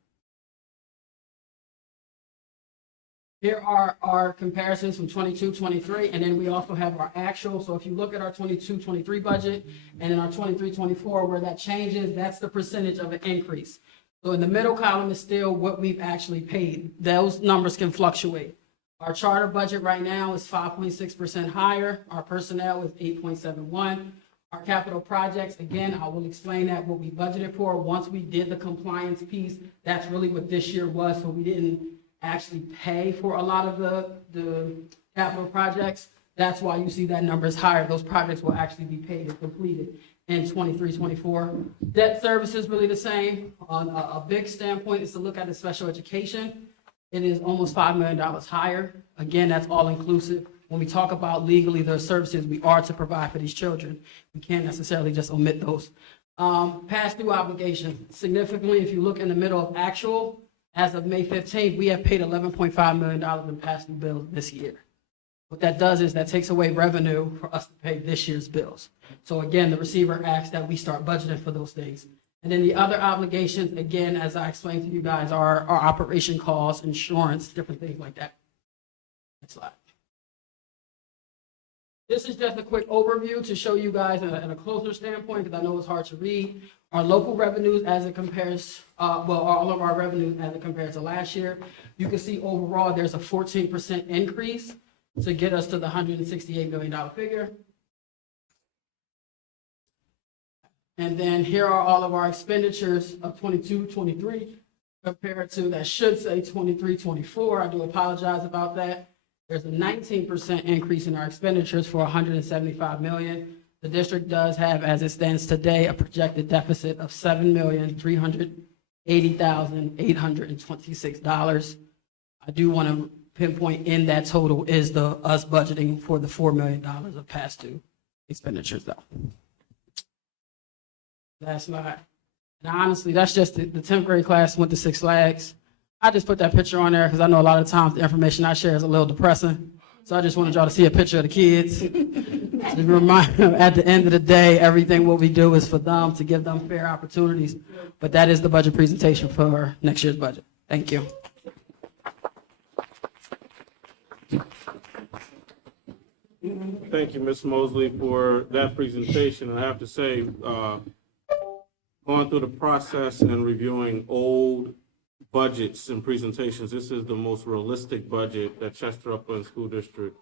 Here are our comparisons from 22-23, and then we also have our actual. So if you look at our 22-23 budget and in our 23-24, where that changes, that's the percentage of an increase. So in the middle column is still what we've actually paid. Those numbers can fluctuate. Our charter budget right now is 5.6% higher. Our personnel is 8.71. Our capital projects, again, I will explain that what we budgeted for. Once we did the compliance piece, that's really what this year was. So we didn't actually pay for a lot of the capital projects. That's why you see that number is higher. Those projects will actually be paid and completed in 23-24. Debt service is really the same. On a big standpoint is to look at the special education. It is almost $5 million higher. Again, that's all inclusive. When we talk about legally the services we are to provide for these children, we can't necessarily just omit those. Past due obligations, significantly, if you look in the middle of actual, as of May 15th, we have paid $11.5 million in past due bills this year. What that does is that takes away revenue for us to pay this year's bills. So again, the receiver asks that we start budgeting for those things. And then the other obligations, again, as I explained to you guys, are our operation costs, insurance, different things like that. Next slide. This is just a quick overview to show you guys in a closer standpoint, because I know it's hard to read. Our local revenues as it compares, all of our revenues as it compares to last year. You can see overall there's a 14% increase to get us to the $168 million figure. And then here are all of our expenditures of 22-23 compared to, that should say 23-24. I do apologize about that. There's a 19% increase in our expenditures for $175 million. The district does have, as it stands today, a projected deficit of $7,380,826. I do want to pinpoint in that total is us budgeting for the $4 million of past due expenditures though. That's not, and honestly, that's just the 10th grade class went to Six Flags. I just put that picture on there because I know a lot of times the information I share is a little depressing. So I just wanted y'all to see a picture of the kids. To remind them, at the end of the day, everything what we do is for them, to give them fair opportunities. But that is the budget presentation for next year's budget. Thank you. Thank you, Ms. Mosley, for that presentation. And I have to say, going through the process and reviewing old budgets and presentations, this is the most realistic budget that Chester Upland School District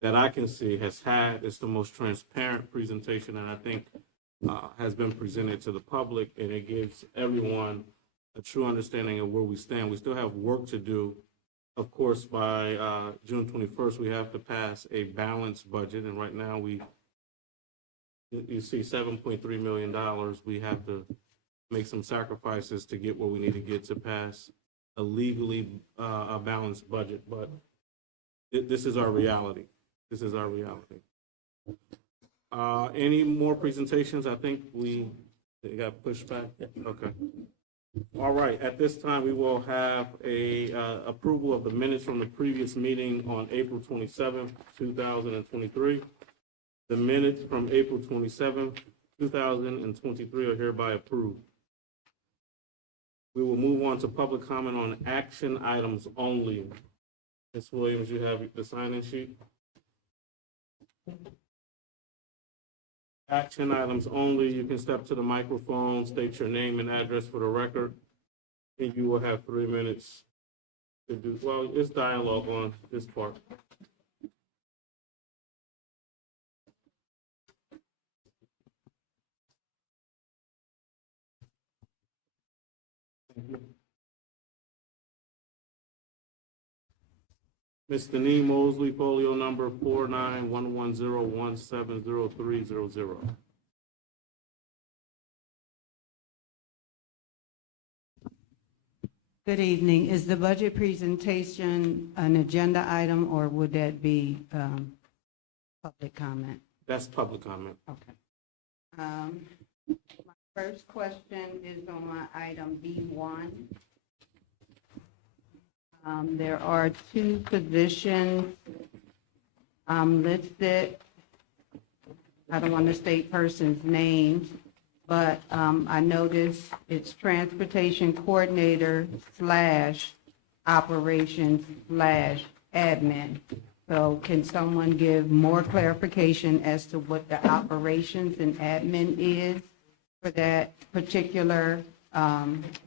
that I can see has had. It's the most transparent presentation, and I think has been presented to the public, and it gives everyone a true understanding of where we stand. We still have work to do. Of course, by June 21st, we have to pass a balanced budget, and right now you see $7.3 million. We have to make some sacrifices to get where we need to get to pass a legally a balanced budget, but this is our reality. This is our reality. Any more presentations? I think we got pushed back. Okay. All right. At this time, we will have a approval of the minutes from the previous meeting on April 27th, 2023. The minutes from April 27th, 2023 are hereby approved. We will move on to public comment on action items only. Ms. Williams, you have the sign-in sheet. Action items only. You can step to the microphone, state your name and address for the record, and you will have 3 minutes to do, well, it's dialogue on this part. Ms. Denise Mosley, folio number 491101703000. Good evening. Is the budget presentation an agenda item, or would that be public comment? That's public comment. Okay. My first question is on my item B1. There are 2 positions listed. I don't want to state persons' names, but I noticed it's transportation coordinator / operations / admin. So can someone give more clarification as to what the operations and admin is for that particular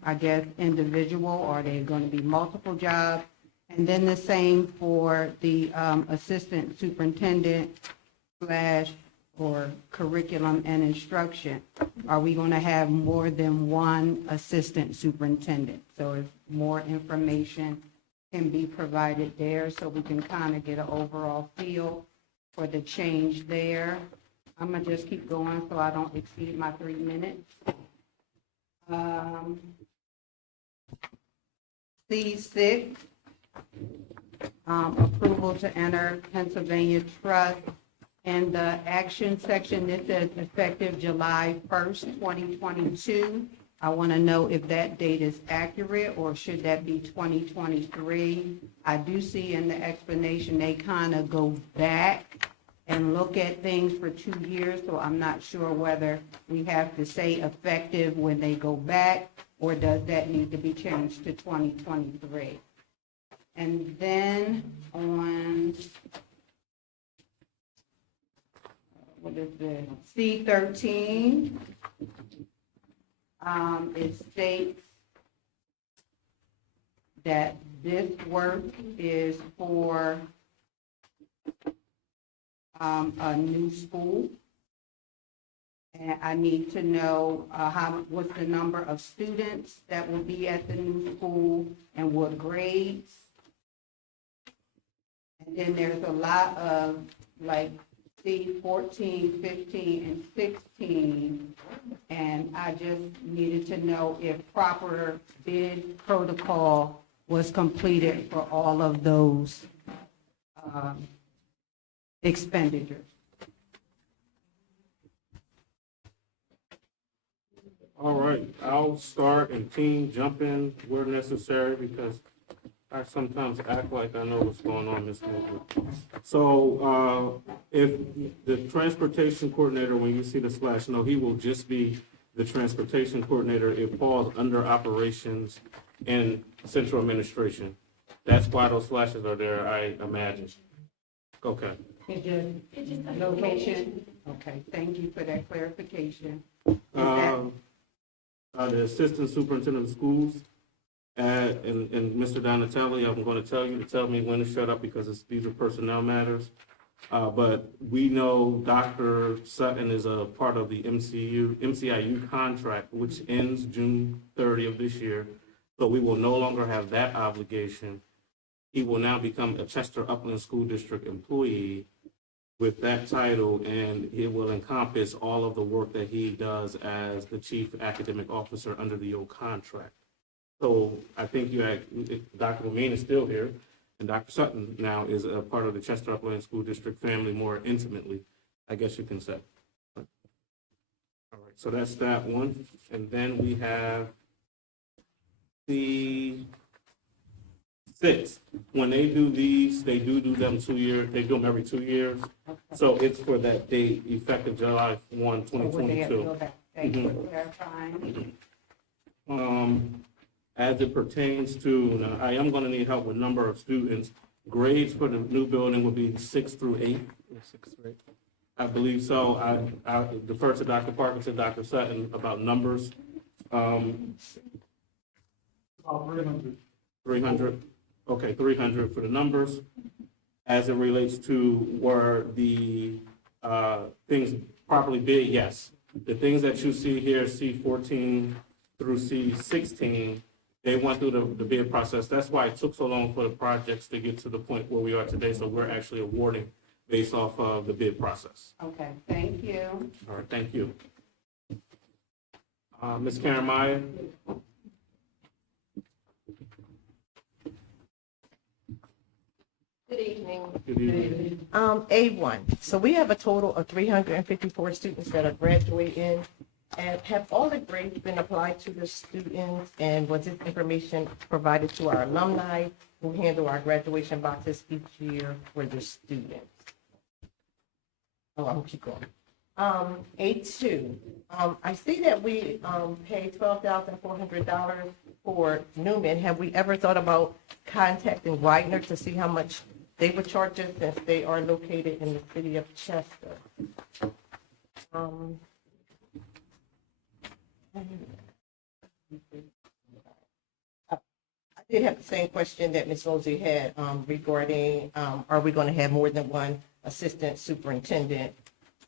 I guess, individual? Are they going to be multiple jobs? And then the same for the assistant superintendent / or curriculum and instruction. Are we going to have more than one assistant superintendent? So if more information can be provided there so we can kind of get an overall feel for the change there. I'm going to just keep going so I don't exceed my 3 minutes. C6, approval to enter Pennsylvania Trust. In the action section, this says effective July 1st, 2022. I want to know if that date is accurate or should that be 2023. I do see in the explanation they kind of go back and look at things for 2 years, so I'm not sure whether we have to say effective when they go back, or does that need to be changed to 2023? And then on, what is this, C13, it states that this work is for a new school, and I need to know what's the number of students that will be at the new school and what grades. And then there's a lot of like C 14, 15, and 16. And I just needed to know if proper bid protocol was completed for all of those expenditures. All right, I'll start and team jump in where necessary because I sometimes act like I know what's going on in this movement. So, if the transportation coordinator, when you see the slash, no, he will just be the transportation coordinator. It falls under operations and central administration. That's why those slashes are there, I imagine. Okay. It's just location. Okay, thank you for that clarification. Is that- The assistant superintendent of schools, and Mr. Donatelli, I'm going to tell you to tell me when to shut up because these are personnel matters. But we know Dr. Sutton is a part of the MCIU contract, which ends June 30 of this year. So we will no longer have that obligation. He will now become a Chester Upland School District employee with that title, and it will encompass all of the work that he does as the chief academic officer under the old contract. So I think Dr. Lamine is still here, and Dr. Sutton now is a part of the Chester Upland School District family more intimately, I guess you can say. All right, so that's that one. And then we have the 6th. When they do these, they do them 2 years, they do them every 2 years. So it's for that date, effective July 1, So would they have to 2022. go back? Thank you for clarifying. As it pertains to, now, I am going to need help with number of students. Grades for the new building will be 6 through 8. 6 through 8. I believe so. I defer to Dr. Parker, to Dr. Sutton about numbers. 300. Okay, 300 for the numbers. As it relates to were the things properly bid, yes. The things that you see here, C14 through C16, they went through the bid process. That's why it took so long for the projects to get to the point where we are today. So we're actually awarding based off of the bid process. Okay, thank you. All right, thank you. Ms. Karen Meyer? Good evening. Good evening. A1, so we have a total of 354 students that are graduating. And have all the grades been applied to the students? And was this information provided to our alumni who handle our graduation boxes each year for the students? Oh, I'm gonna keep going. A2, I see that we paid $12,400 for Newman. Have we ever thought about contacting Widener to see how much they would charge us since they are located in the city of Chester? I did have the same question that Ms. Rosie had regarding, are we going to have more than one assistant superintendent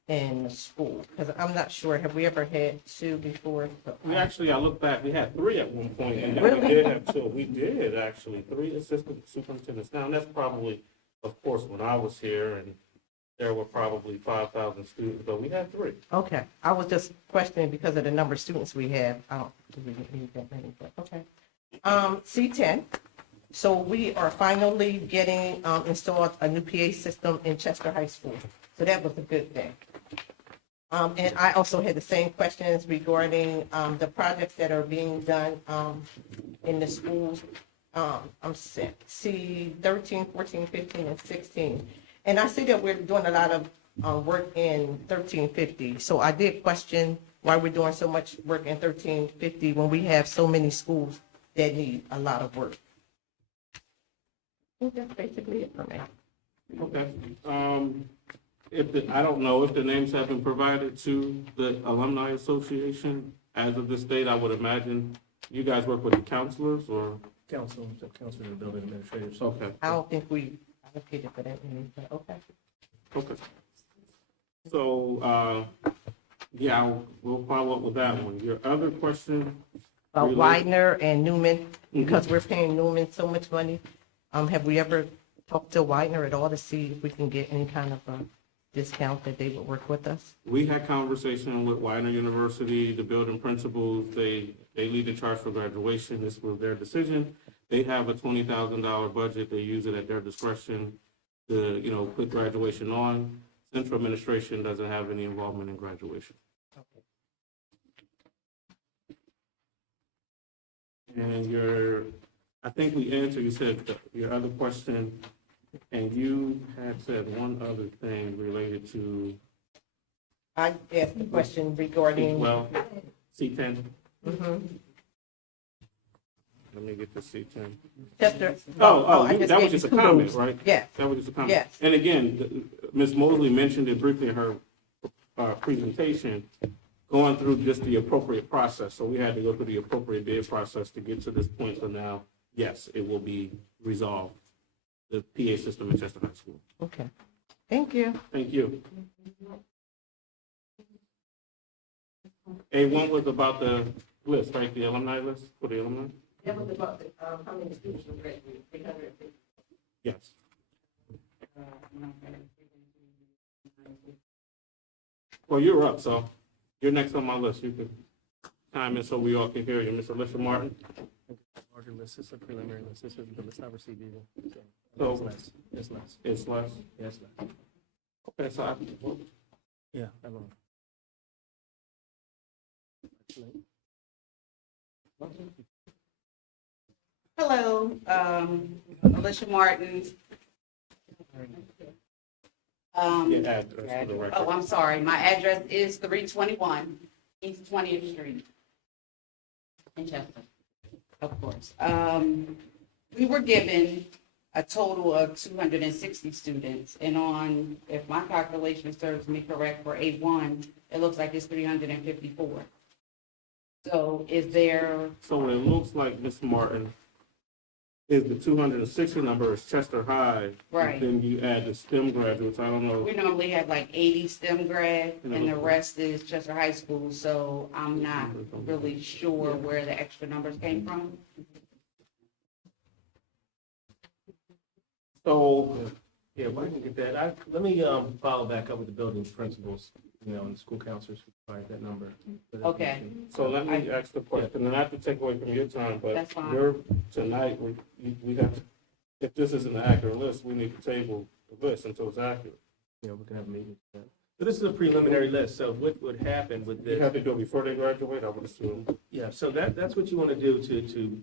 in the school? Because I'm not sure, have we ever had two before? We actually, I look back, we had 3 at one point, and then we Really? did have 2. We did actually, 3 assistant superintendents. Now, that's probably, of course, when I was here, and there were probably 5,000 students, but we had 3. Okay, I was just questioning because of the number of students we have. I don't think we need that many, but okay. C10, so we are finally getting installed a new PA system in Chester High School. So that was a good thing. And I also had the same questions regarding the projects that are being done in the schools. I'm C 13, 14, 15, and 16. And I see that we're doing a lot of work in 1350. So I did question why we're doing so much work in 1350 when we have so many schools that need a lot of work. I think that's basically it for me. Okay. I don't know if the names have been provided to the Alumni Association as of this date. I would imagine you guys work with the counselors or? Council and building administrators. Okay. I don't think we allocated for that many, but okay. Okay. So, yeah, we'll follow up with that one. Your other question? About related- Widener and Newman, because we're paying Newman so much money. Have we ever talked to Widener at all to see if we can get any kind of discount that they would work with us? We had conversation with Widener University, the building principals, they lead the charge for graduation, this was their decision. They have a $20,000 budget, they use it at their discretion to, put graduation on. Central administration doesn't have any involvement in graduation. And I think we answered, you said your other question, and you had said one other thing related to, I asked a question regarding. well, C10. Mhm. Let me get the C10. Chester. Oh, I just that was gave just a you comment, kudos. right? Yes, That was just a comment. Yes. And again, Ms. Mosley mentioned it briefly in her presentation, going through just the appropriate process. So we had to go through the appropriate bid process to get to this point. So now, yes, it will be resolved, the PA system at Chester High School. okay. Thank you. Thank you. A1 was about the list, right? The alumni list for the alumni? That was about how many students will graduate, 350. Yes. Well, you're up, so you're next on my list. You can chime in so we all can hear you. Ms. Alicia Martin? Larger list, this is a preliminary list, this is the list I received either. So- It's less, it's less, It's less. yes, less. Okay, so Yeah, I will. Hello, Alicia Martin. your address for the record. Oh, I'm sorry. My address is 321 East 20th Street in Chester, of course. We were given a total of 260 students, and on, if my calculation serves me correct, for A1, it looks like it's 354. So is there, So it looks like, Ms. Martin, is the 260 number is Chester High. Right. Then you add the STEM graduates, I don't know. we normally have like 80 STEM grad, and the rest is Chester High School, so I'm not really sure where the extra numbers came from. So, Yeah, if I can get that, let me follow back up with the building principals, and the school counselors who provide that number. Okay. so let me ask the question, and not to take away from your time, but That's fine. tonight, we have, if this isn't an accurate list, we need to table the list until it's accurate. We can have a meeting. So this is a preliminary list, so what would happen with You this? have to do it before they graduate, I would assume. Yeah, so that's what you want to do to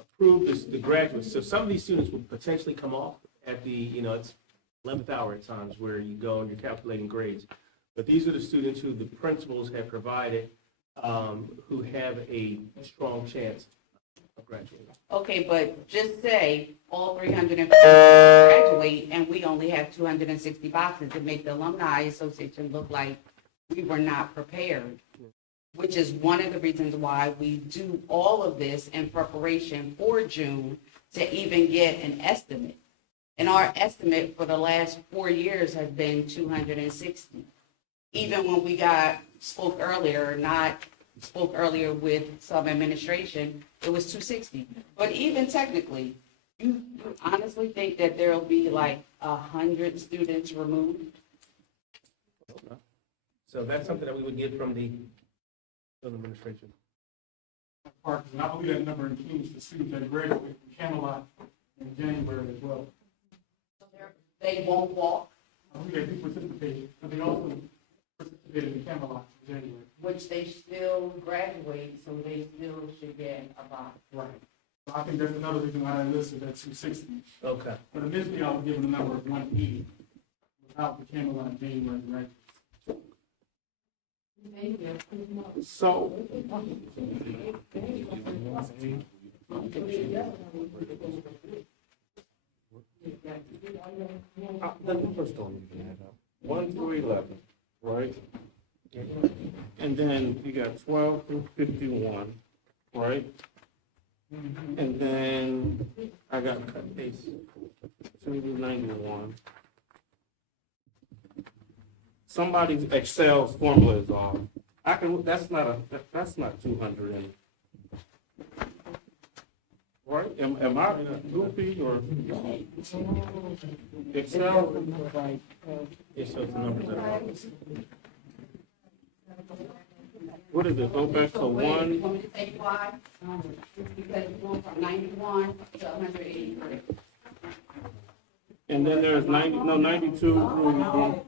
approve the graduates. So some of these students will potentially come off at the, it's 11th hour at times where you go and you're calculating grades. But these are the students who the principals have provided, who have a strong chance of graduating. Okay, but just say all 350 graduate, and we only have 260 boxes to make the Alumni Association look like we were not prepared, which is one of the reasons why we do all of this in preparation for June to even get an estimate. And our estimate for the last 4 years has been 260. Even when we spoke earlier with some administration, it was 260. But even technically, you honestly think that there'll be like 100 students removed? So that's something that we would get from the building administration. And I believe that number includes the students that graduate from Camelot in January as well. They won't walk, I believe they do participate, but they also participated in Camelot in January. which they still graduate, so they still should get a box. Right. So I think that's another reason why I listed that 260. Okay. But initially, I was given a number of 180 without the Camelot in January graduates. So, the numbers don't even add up. 1 through 11, right? And then you got 12 through 51, right? And then I got cut base 2 through 91. Somebody's Excel formula is off. That's not 200 and Right, am I goofy or Excel? It shows the numbers that are wrong. What is it, go back to You want one, me to tell you why? Because it's going from 91 to 183. and then there's 92 through,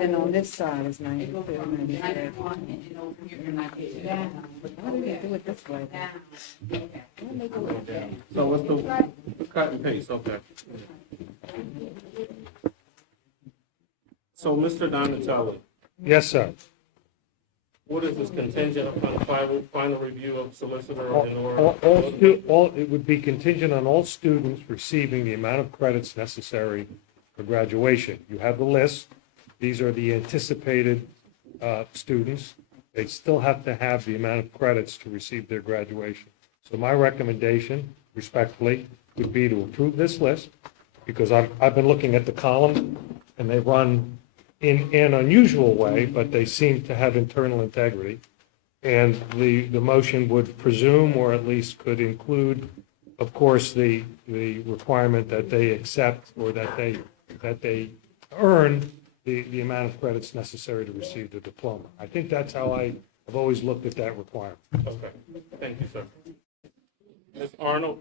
And on this side is It 92, goes from 97. 91 and then over here to 92. Why did they do it this way? Down. Okay. so what's the cut and paste, okay. So, Mr. Donatelli, Yes, sir. what is this contingent upon final review of solicitor and It would be contingent on all students receiving the amount of credits necessary for graduation. You have the list. These are the anticipated students. They still have to have the amount of credits to receive their graduation. So my recommendation, respectfully, would be to approve this list, because I've been looking at the columns, and they run in an unusual way, but they seem to have internal integrity. And the motion would presume, or at least could include, of course, the requirement that they accept, or that they earn the amount of credits necessary to receive the diploma. I think that's how I've always looked at that requirement. Okay, thank you, sir. Ms. Arnold?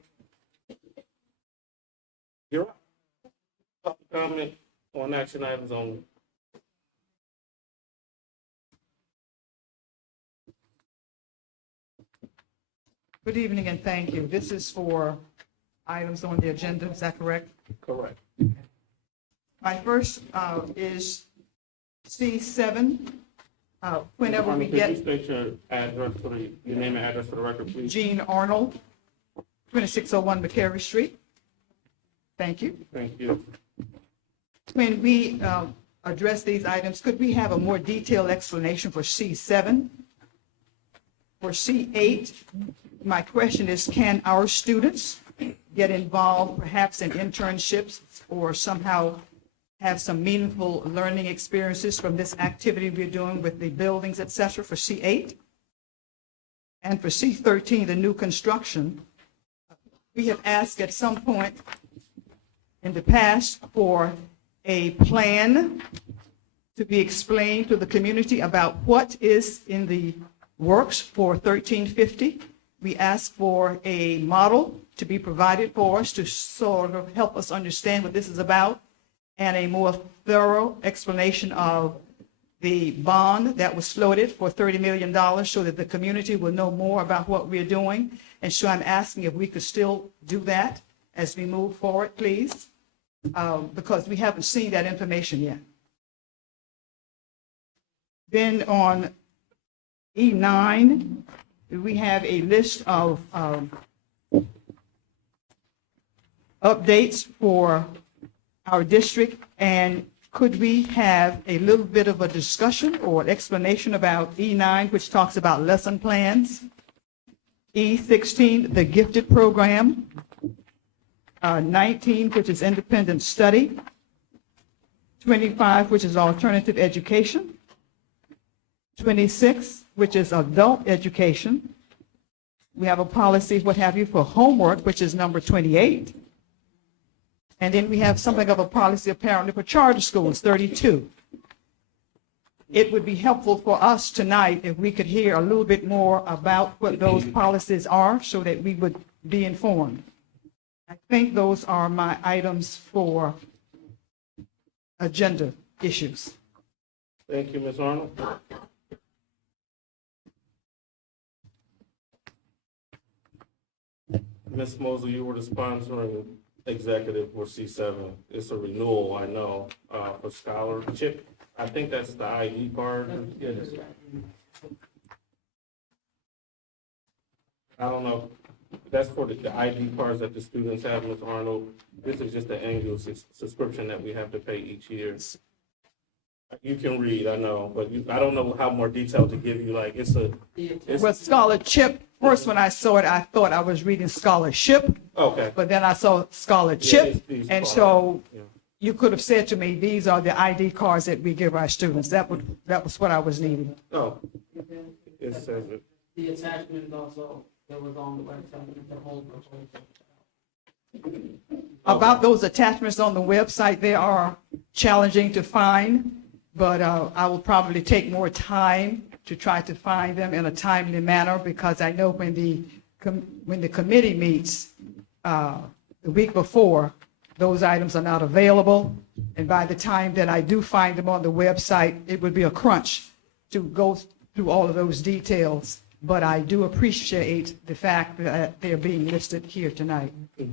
You're up. Public comment on action items only. Good evening and thank you. This is for items on the agenda, is that correct? Correct. My first is C7. Whenever we Could you get state your address for your name and address for the record, please? Jean Arnold, 2601 McCary Street. Thank you. Thank you. When we address these items, could we have a more detailed explanation for C7? For C8, my question is, can our students get involved perhaps in internships or somehow have some meaningful learning experiences from this activity we're doing with the buildings, et cetera, for C8? And for C13, the new construction, we have asked at some point in the past for a plan to be explained to the community about what is in the works for 1350. We asked for a model to be provided for us to sort of help us understand what this is about, and a more thorough explanation of the bond that was floated for $30 million so that the community will know more about what we're doing. And so I'm asking if we could still do that as we move forward, please, because we haven't seen that information yet. Then on E9, we have a list of updates for our district, and could we have a little bit of a discussion or explanation about E9, which talks about lesson plans, E16, the gifted program, 19, which is independent study, 25, which is alternative education, 26, which is adult education. We have a policy, what have you, for homework, which is number 28. And then we have something of a policy apparently for charter schools, 32. It would be helpful for us tonight if we could hear a little bit more about what those policies are so that we would be informed. I think those are my items for agenda issues. Thank you, Ms. Arnold. Ms. Mosley, you were the sponsoring executive for C7. It's a renewal, I know, for scholarship. I think that's the ID card. I don't know. That's for the ID cards that the students have, Ms. Arnold. This is just the annual subscription that we have to pay each year. You can read, I know, but I don't know how more detail to give you. Like, it's Well, scholarship, first when I saw it, I thought I was reading scholarship, okay. but then I saw Yeah, scholarship. it's these And cards. so Yeah. you could have said to me, these are the ID cards that we give our students. That was what I was needing. Oh, it says it. The attachment also, that was on the website, the whole proposal. About those attachments on the website, they are challenging to find, but I will probably take more time to try to find them in a timely manner, because I know when the committee meets the week before, those items are not available, and by the time that I do find them on the website, it would be a crunch to go through all of those details, but I do appreciate the fact that they're being listed here tonight. If,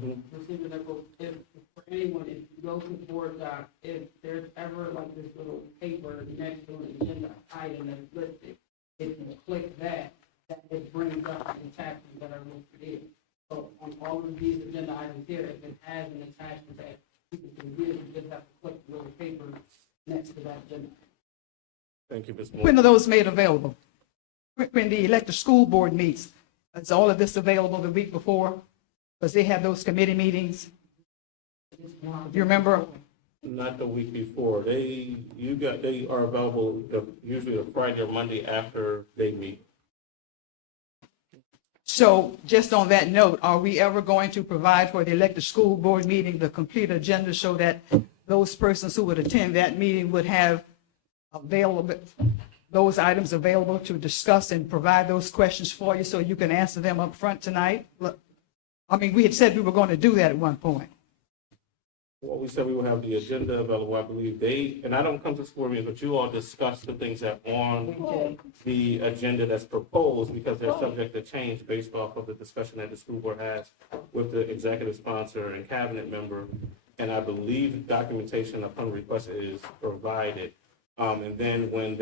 for anyone, if you go to board doc, if there's ever like this little paper next to an agenda item that's listed, if you click that, it brings up the attachments that are listed here. So on all of these agenda items here, if it has an attachment that people can view, you just have to click the little paper next to that agenda. Thank you, Ms. Moore. When are those made available? When the elected school board meets, is all of this available the week before? Because they have those committee meetings. You remember? Not the week before. They are available usually a Friday or Monday after they meet. So just on that note, are we ever going to provide for the elected school board meeting the complete agenda so that those persons who would attend that meeting would have available, those items available to discuss and provide those questions for you so you can answer them up front tonight? Look, I mean, we had said we were going to do that at one point. Well, we said we will have the agenda available. I believe and I don't come to school meetings, but you all discuss the things that are on the agenda that's proposed, because they're subject to change based off of the discussion that the school board has with the executive sponsor and cabinet member. And I believe documentation upon request is provided. And then when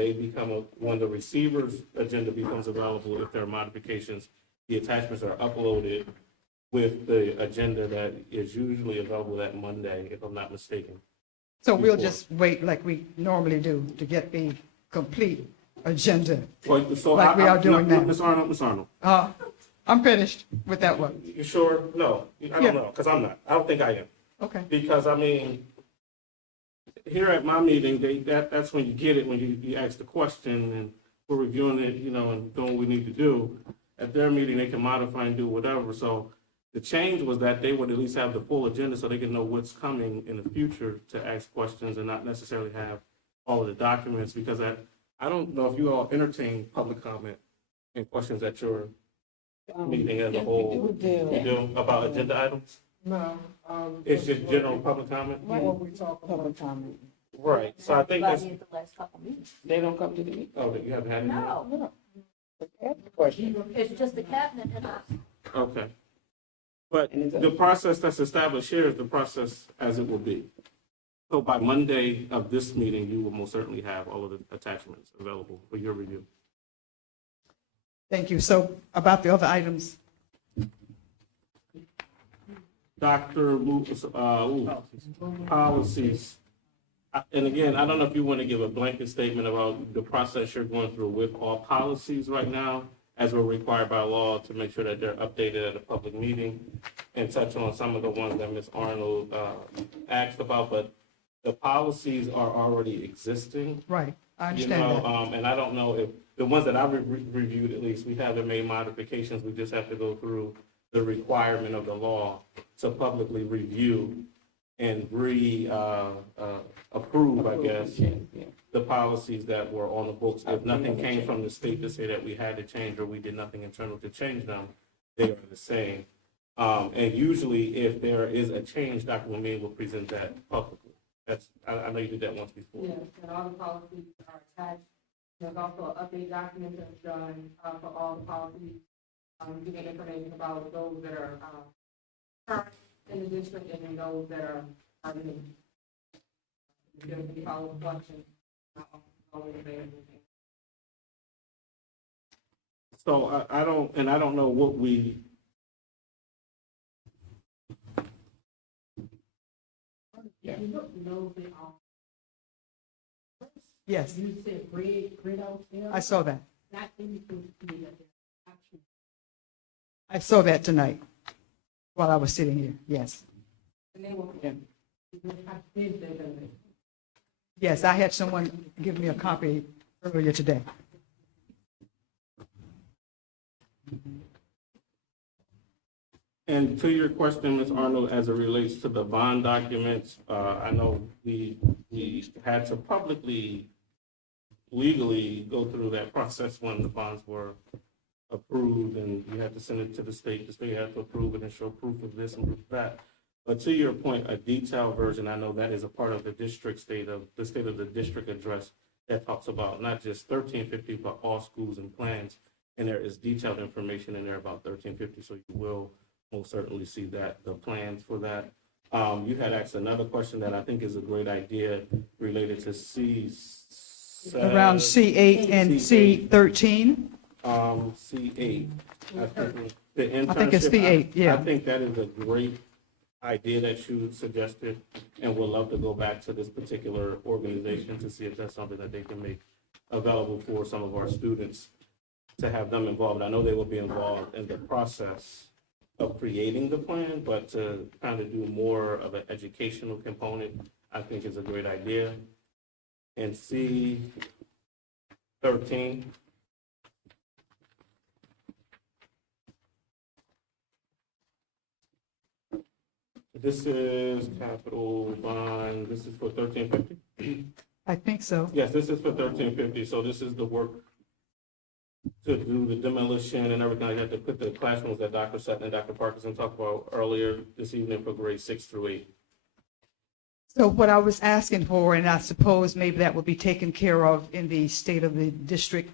when the receiver's agenda becomes available, if there are modifications, the attachments are uploaded with the agenda that is usually available that Monday, if I'm not mistaken. So we'll Before. just wait like we normally do to get the complete agenda. Well, so Like we are doing now. Ms. Arnold. I'm finished with that one. You sure? No, I Yeah. don't know, because I'm not. I don't think I am. Okay. Because, I mean, here at my meeting, that's when you get it, when you ask the question, and we're reviewing it, and doing what we need to do. At their meeting, they can modify and do whatever. So the change was that they would at least have the full agenda so they can know what's coming in the future to ask questions and not necessarily have all of the documents, because I don't know if you all entertain public comment and questions at your meeting as a whole. You do about agenda items? No. It's just general public comment? What we talk about. Public comment. Right, so I think that's, The last couple meetings. They don't come to the meeting. oh, you haven't had any? No. Question. It's just the cabinet and us. Okay. But the process that's established here is the process as it will be. So by Monday of this meeting, you will most certainly have all of the attachments available for your review. Thank you. So about the other items, Dr. Lucas, policies. And again, I don't know if you want to give a blanket statement about the process you're going through with all policies right now, as we're required by law to make sure that they're updated at a public meeting, and touch on some of the ones that Ms. Arnold asked about, but the policies are already existing. right, I understand that. And I don't know if, the ones that I reviewed at least, we haven't made modifications, we just have to go through the requirement of the law to publicly review and approve, I guess, the policies that were on the books. If nothing came from the state to say that we had to change, or we did nothing internal to change them, they are the same. And usually if there is a change, Dr. Lemay will present that publicly. I know you did that once before. Yes, and all the policies are attached. There's also an update document that's done for all the policies, giving information about those that are current in the district and then those that are new. There's going to be follow-up questions. Always available. So I don't know what we. You don't know they are. Yes, You said grade out there. I saw that. Not anything to me that they're actually. I saw that tonight while I was sitting here, yes. And they will. I did that. Yes, I had someone give me a copy earlier today. And to your question, Ms. Arnold, as it relates to the bond documents, I know we had to publicly, legally go through that process when the bonds were approved, and you had to send it to the state had to approve it and show proof of this and proof of that. But to your point, a detailed version, I know that is a part of the state of the district address that talks about not just 1350, but all schools and plans. And there is detailed information in there about 1350, so you will most certainly see that, the plans for that. You had asked another question that I think is a great idea related to Around C8 and C13? C8. I think the internship. I think it's C8, yeah. I think that is a great idea that you suggested, and we'll love to go back to this particular organization to see if that's something that they can make available for some of our students to have them involved. I know they will be involved in the process of creating the plan, but to kind of do more of an educational component, I think is a great idea. And C13. This is capital bond, this is for 1350? I think so. Yes, this is for 1350, so this is the work to do the demolition and everything like that, to put the classrooms that Dr. Sutton and Dr. Parkinson talked about earlier this evening for grades 6 through 8. So what I was asking for, and I suppose maybe that will be taken care of in the state of the district,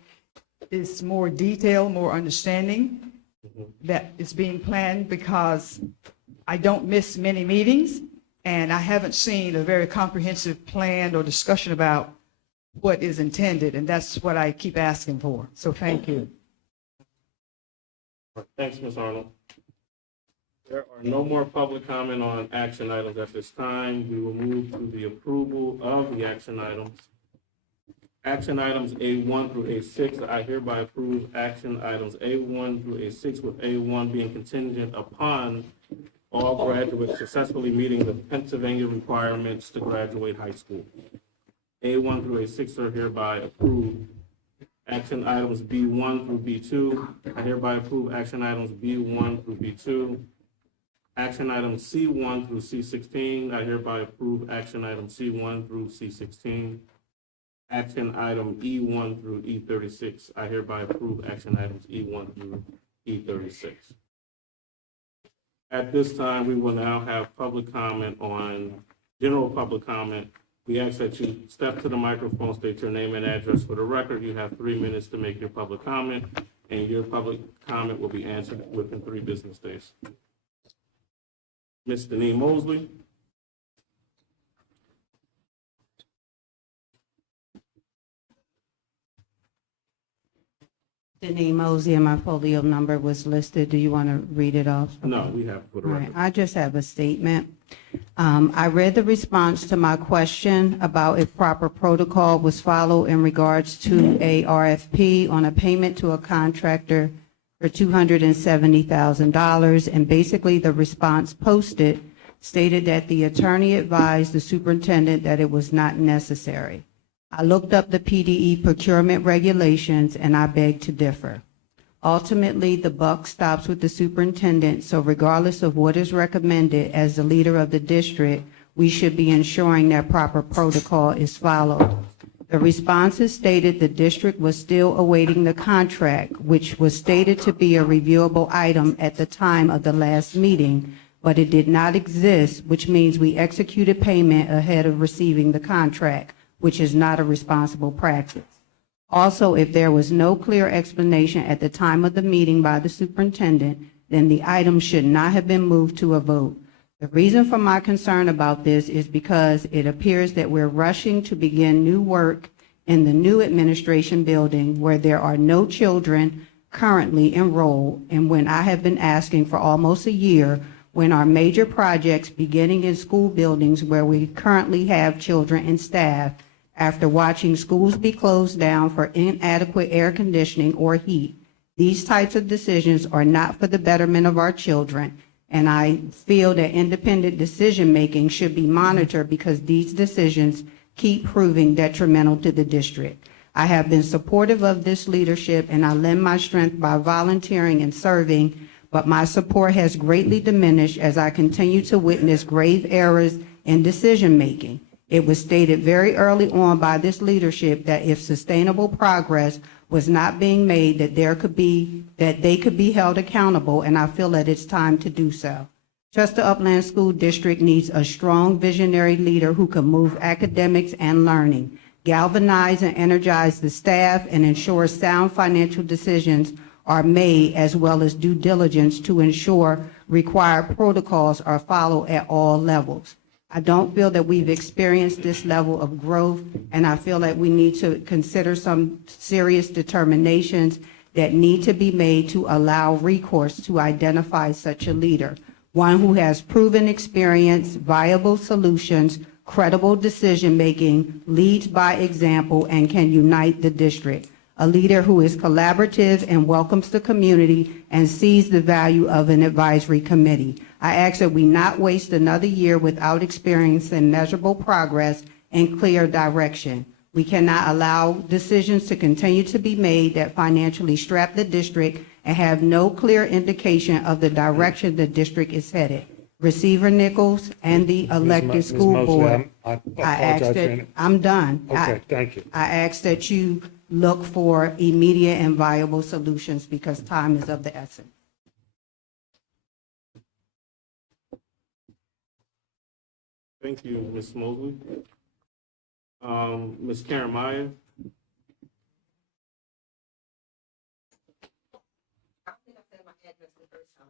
is more detail, more understanding that is being planned, because I don't miss many meetings, and I haven't seen a very comprehensive plan or discussion about what is intended, and that's what I keep asking for. So thank you. Thanks, Ms. Arnold. There are no more public comment on action items at this time. We will move to the approval of the action items. Action items A1 through A6, I hereby approve action items A1 through A6, with A1 being contingent upon all graduates successfully meeting the Pennsylvania requirements to graduate high school. A1 through A6 are hereby approved. Action items B1 through B2, I hereby approve action items B1 through B2. Action items C1 through C16, I hereby approve action items C1 through C16. Action item E1 through E36, I hereby approve action items E1 through E36. At this time, we will now have public comment on, general public comment. We ask that you step to the microphone, state your name and address for the record. You have 3 minutes to make your public comment, and your public comment will be answered within 3 business days. Ms. Denise Mosley. Denise Mosey, and my folio number was listed. Do you want to read it off? No, we have for the All record. right, I just have a statement. I read the response to my question about if proper protocol was followed in regards to a RFP on a payment to a contractor for $270,000, and basically the response posted stated that the attorney advised the superintendent that it was not necessary. I looked up the PDE procurement regulations, and I beg to differ. Ultimately, the buck stops with the superintendent, so regardless of what is recommended as the leader of the district, we should be ensuring that proper protocol is followed. The responses stated the district was still awaiting the contract, which was stated to be a reviewable item at the time of the last meeting, but it did not exist, which means we executed payment ahead of receiving the contract, which is not a responsible practice. Also, if there was no clear explanation at the time of the meeting by the superintendent, then the item should not have been moved to a vote. The reason for my concern about this is because it appears that we're rushing to begin new work in the new administration building where there are no children currently enrolled, and when I have been asking for almost a year when our major projects beginning in school buildings where we currently have children and staff, after watching schools be closed down for inadequate air conditioning or heat. These types of decisions are not for the betterment of our children, and I feel that independent decision-making should be monitored because these decisions keep proving detrimental to the district. I have been supportive of this leadership, and I lend my strength by volunteering and serving, but my support has greatly diminished as I continue to witness grave errors in decision-making. It was stated very early on by this leadership that if sustainable progress was not being made, that they could be held accountable, and I feel that it's time to do so. Chester Upland School District needs a strong visionary leader who can move academics and learning, galvanize and energize the staff, and ensure sound financial decisions are made, as well as due diligence to ensure required protocols are followed at all levels. I don't feel that we've experienced this level of growth, and I feel that we need to consider some serious determinations that need to be made to allow recourse to identify such a leader, one who has proven experience, viable solutions, credible decision-making, leads by example, and can unite the district. A leader who is collaborative and welcomes the community and sees the value of an advisory committee. I ask that we not waste another year without experiencing measurable progress and clear direction. We cannot allow decisions to continue to be made that financially strap the district and have no clear indication of the direction the district is headed. Receiver Nichols and the elected school board. I I ask apologize. that, I'm done. Okay, thank you. I ask that you look for immediate and viable solutions because time is of the essence. Thank you, Ms. Mosley. Ms. Karen Meyer.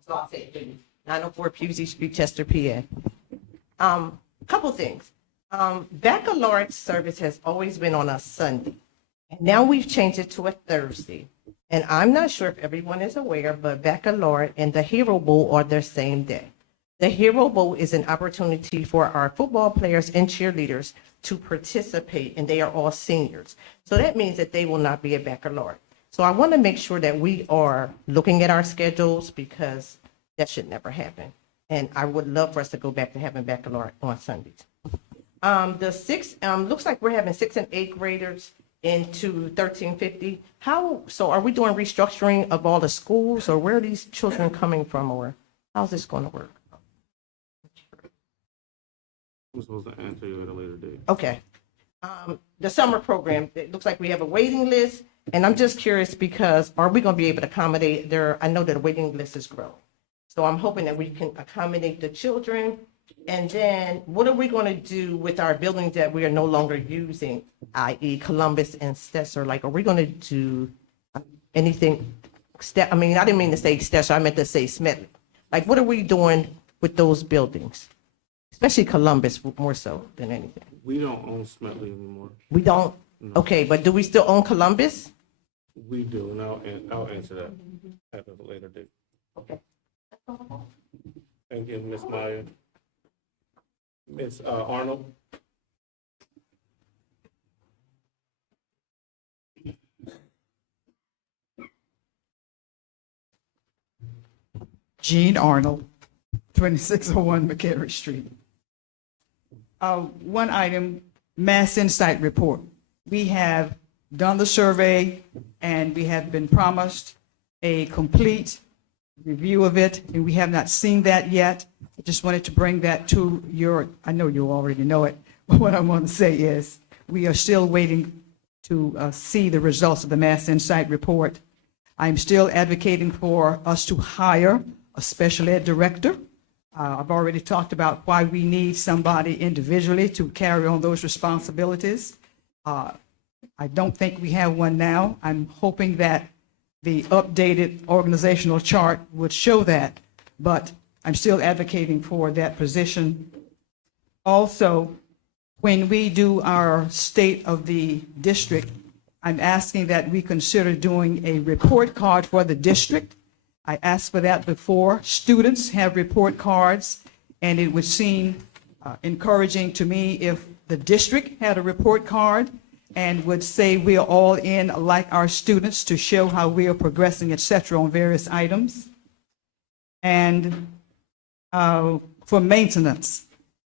So I'll say it, 904 Pusey Street, Chester, PA. Couple things. Baccalaureate service has always been on a Sunday. And now we've changed it to a Thursday. And I'm not sure if everyone is aware, but Baccalaureate and the Hero Bowl are the same day. The Hero Bowl is an opportunity for our football players and cheerleaders to participate, and they are all seniors. So that means that they will not be at Baccalaureate. So I want to make sure that we are looking at our schedules because that should never happen. And I would love for us to go back to having Baccalaureate on Sundays. Looks like we're having 6th and 8th graders into 1350. So are we doing restructuring of all the schools, or where are these children coming from, or how's this going to work? I'm supposed to answer you at a later date. Okay. The summer program, it looks like we have a waiting list, and I'm just curious because are we going to be able to accommodate I know that the waiting list is growing. So I'm hoping that we can accommodate the children. And then what are we going to do with our buildings that we are no longer using, i.e. Columbus and Stetzer? Like, are we going to do anything? I mean, I didn't mean to say Stetzer, I meant to say Smith. Like, what are we doing with those buildings? Especially Columbus more so than anything. We don't own Smedley anymore. We don't? No. Okay, but do we still own Columbus? We do, and I'll answer that at a later date. Okay. Thank you, Ms. Meyer. Ms. Arnold. Jean Arnold, 2601 McCary Street. One item, Mass Insight Report. We have done the survey, and we have been promised a complete review of it, and we have not seen that yet. I just wanted to bring that to I know you already know it, but what I want to say is we are still waiting to see the results of the Mass Insight Report. I'm still advocating for us to hire a special ed director. I've already talked about why we need somebody individually to carry on those responsibilities. I don't think we have one now. I'm hoping that the updated organizational chart would show that, but I'm still advocating for that position. Also, when we do our state of the district, I'm asking that we consider doing a report card for the district. I asked for that before. Students have report cards, and it would seem encouraging to me if the district had a report card and would say we are all in like our students to show how we are progressing, et cetera, on various items. And for maintenance,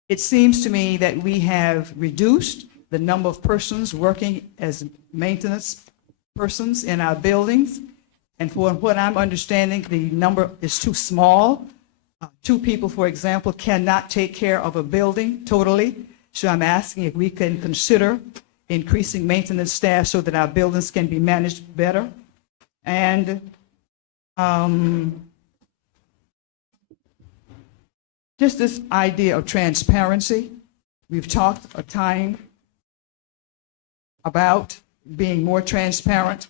it seems to me that we have reduced the number of persons working as maintenance persons in our buildings. And for what I'm understanding, the number is too small. Two people, for example, cannot take care of a building totally. So I'm asking if we can consider increasing maintenance staff so that our buildings can be managed better. And just this idea of transparency. We've talked a time about being more transparent.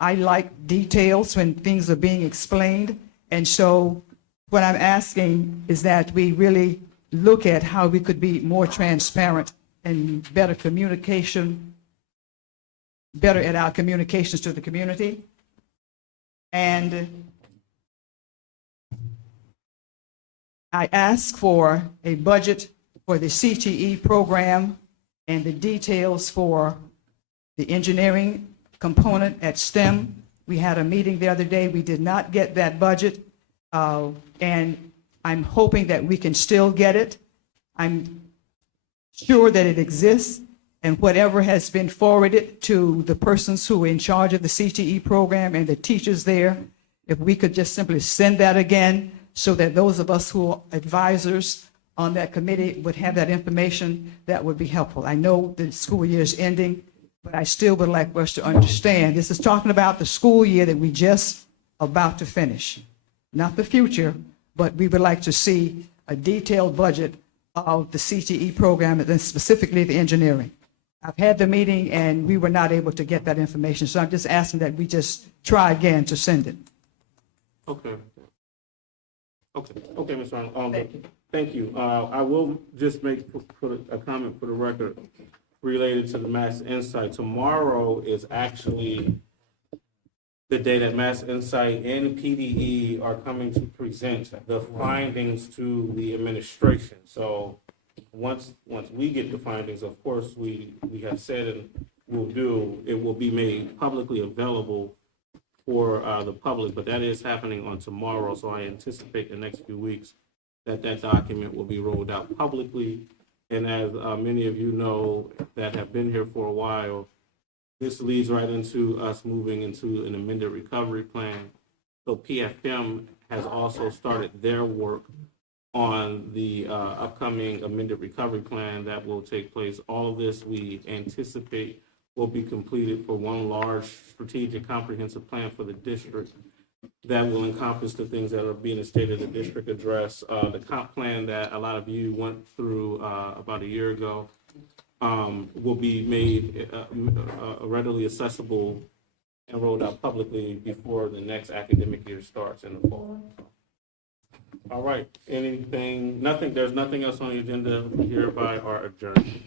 I like details when things are being explained. And so what I'm asking is that we really look at how we could be more transparent and better communication, better at our communications to the community. And I ask for a budget for the CTE program and the details for the engineering component at STEM. We had a meeting the other day. We did not get that budget, and I'm hoping that we can still get it. I'm sure that it exists, and whatever has been forwarded to the persons who are in charge of the CTE program and the teachers there, if we could just simply send that again so that those of us who are advisors on that committee would have that information, that would be helpful. I know the school year is ending, but I still would like us to understand, this is talking about the school year that we just about to finish, not the future, but we would like to see a detailed budget of the CTE program and then specifically the engineering. I've had the meeting and we were not able to get that information, so I'm just asking that we just try again to send it. Okay. Okay, Ms. Arnold. Thank you. I will just put a comment for the record related to the Mass Insight. Tomorrow is actually the day that Mass Insight and PDE are coming to present the findings to the administration. So once we get the findings, of course, we have said and will do, it will be made publicly available for the public, but that is happening on tomorrow. So I anticipate the next few weeks that document will be rolled out publicly. And as many of you know that have been here for a while, this leads right into us moving into an amended recovery plan. So PFM has also started their work on the upcoming amended recovery plan that will take place. All of this we anticipate will be completed for one large strategic comprehensive plan for the district that will encompass the things that are being stated in the district address. The comp plan that a lot of you went through about a year ago will be made readily accessible and rolled out publicly before the next academic year starts in the fall. All right, there's nothing else on the agenda. We hereby are adjourned.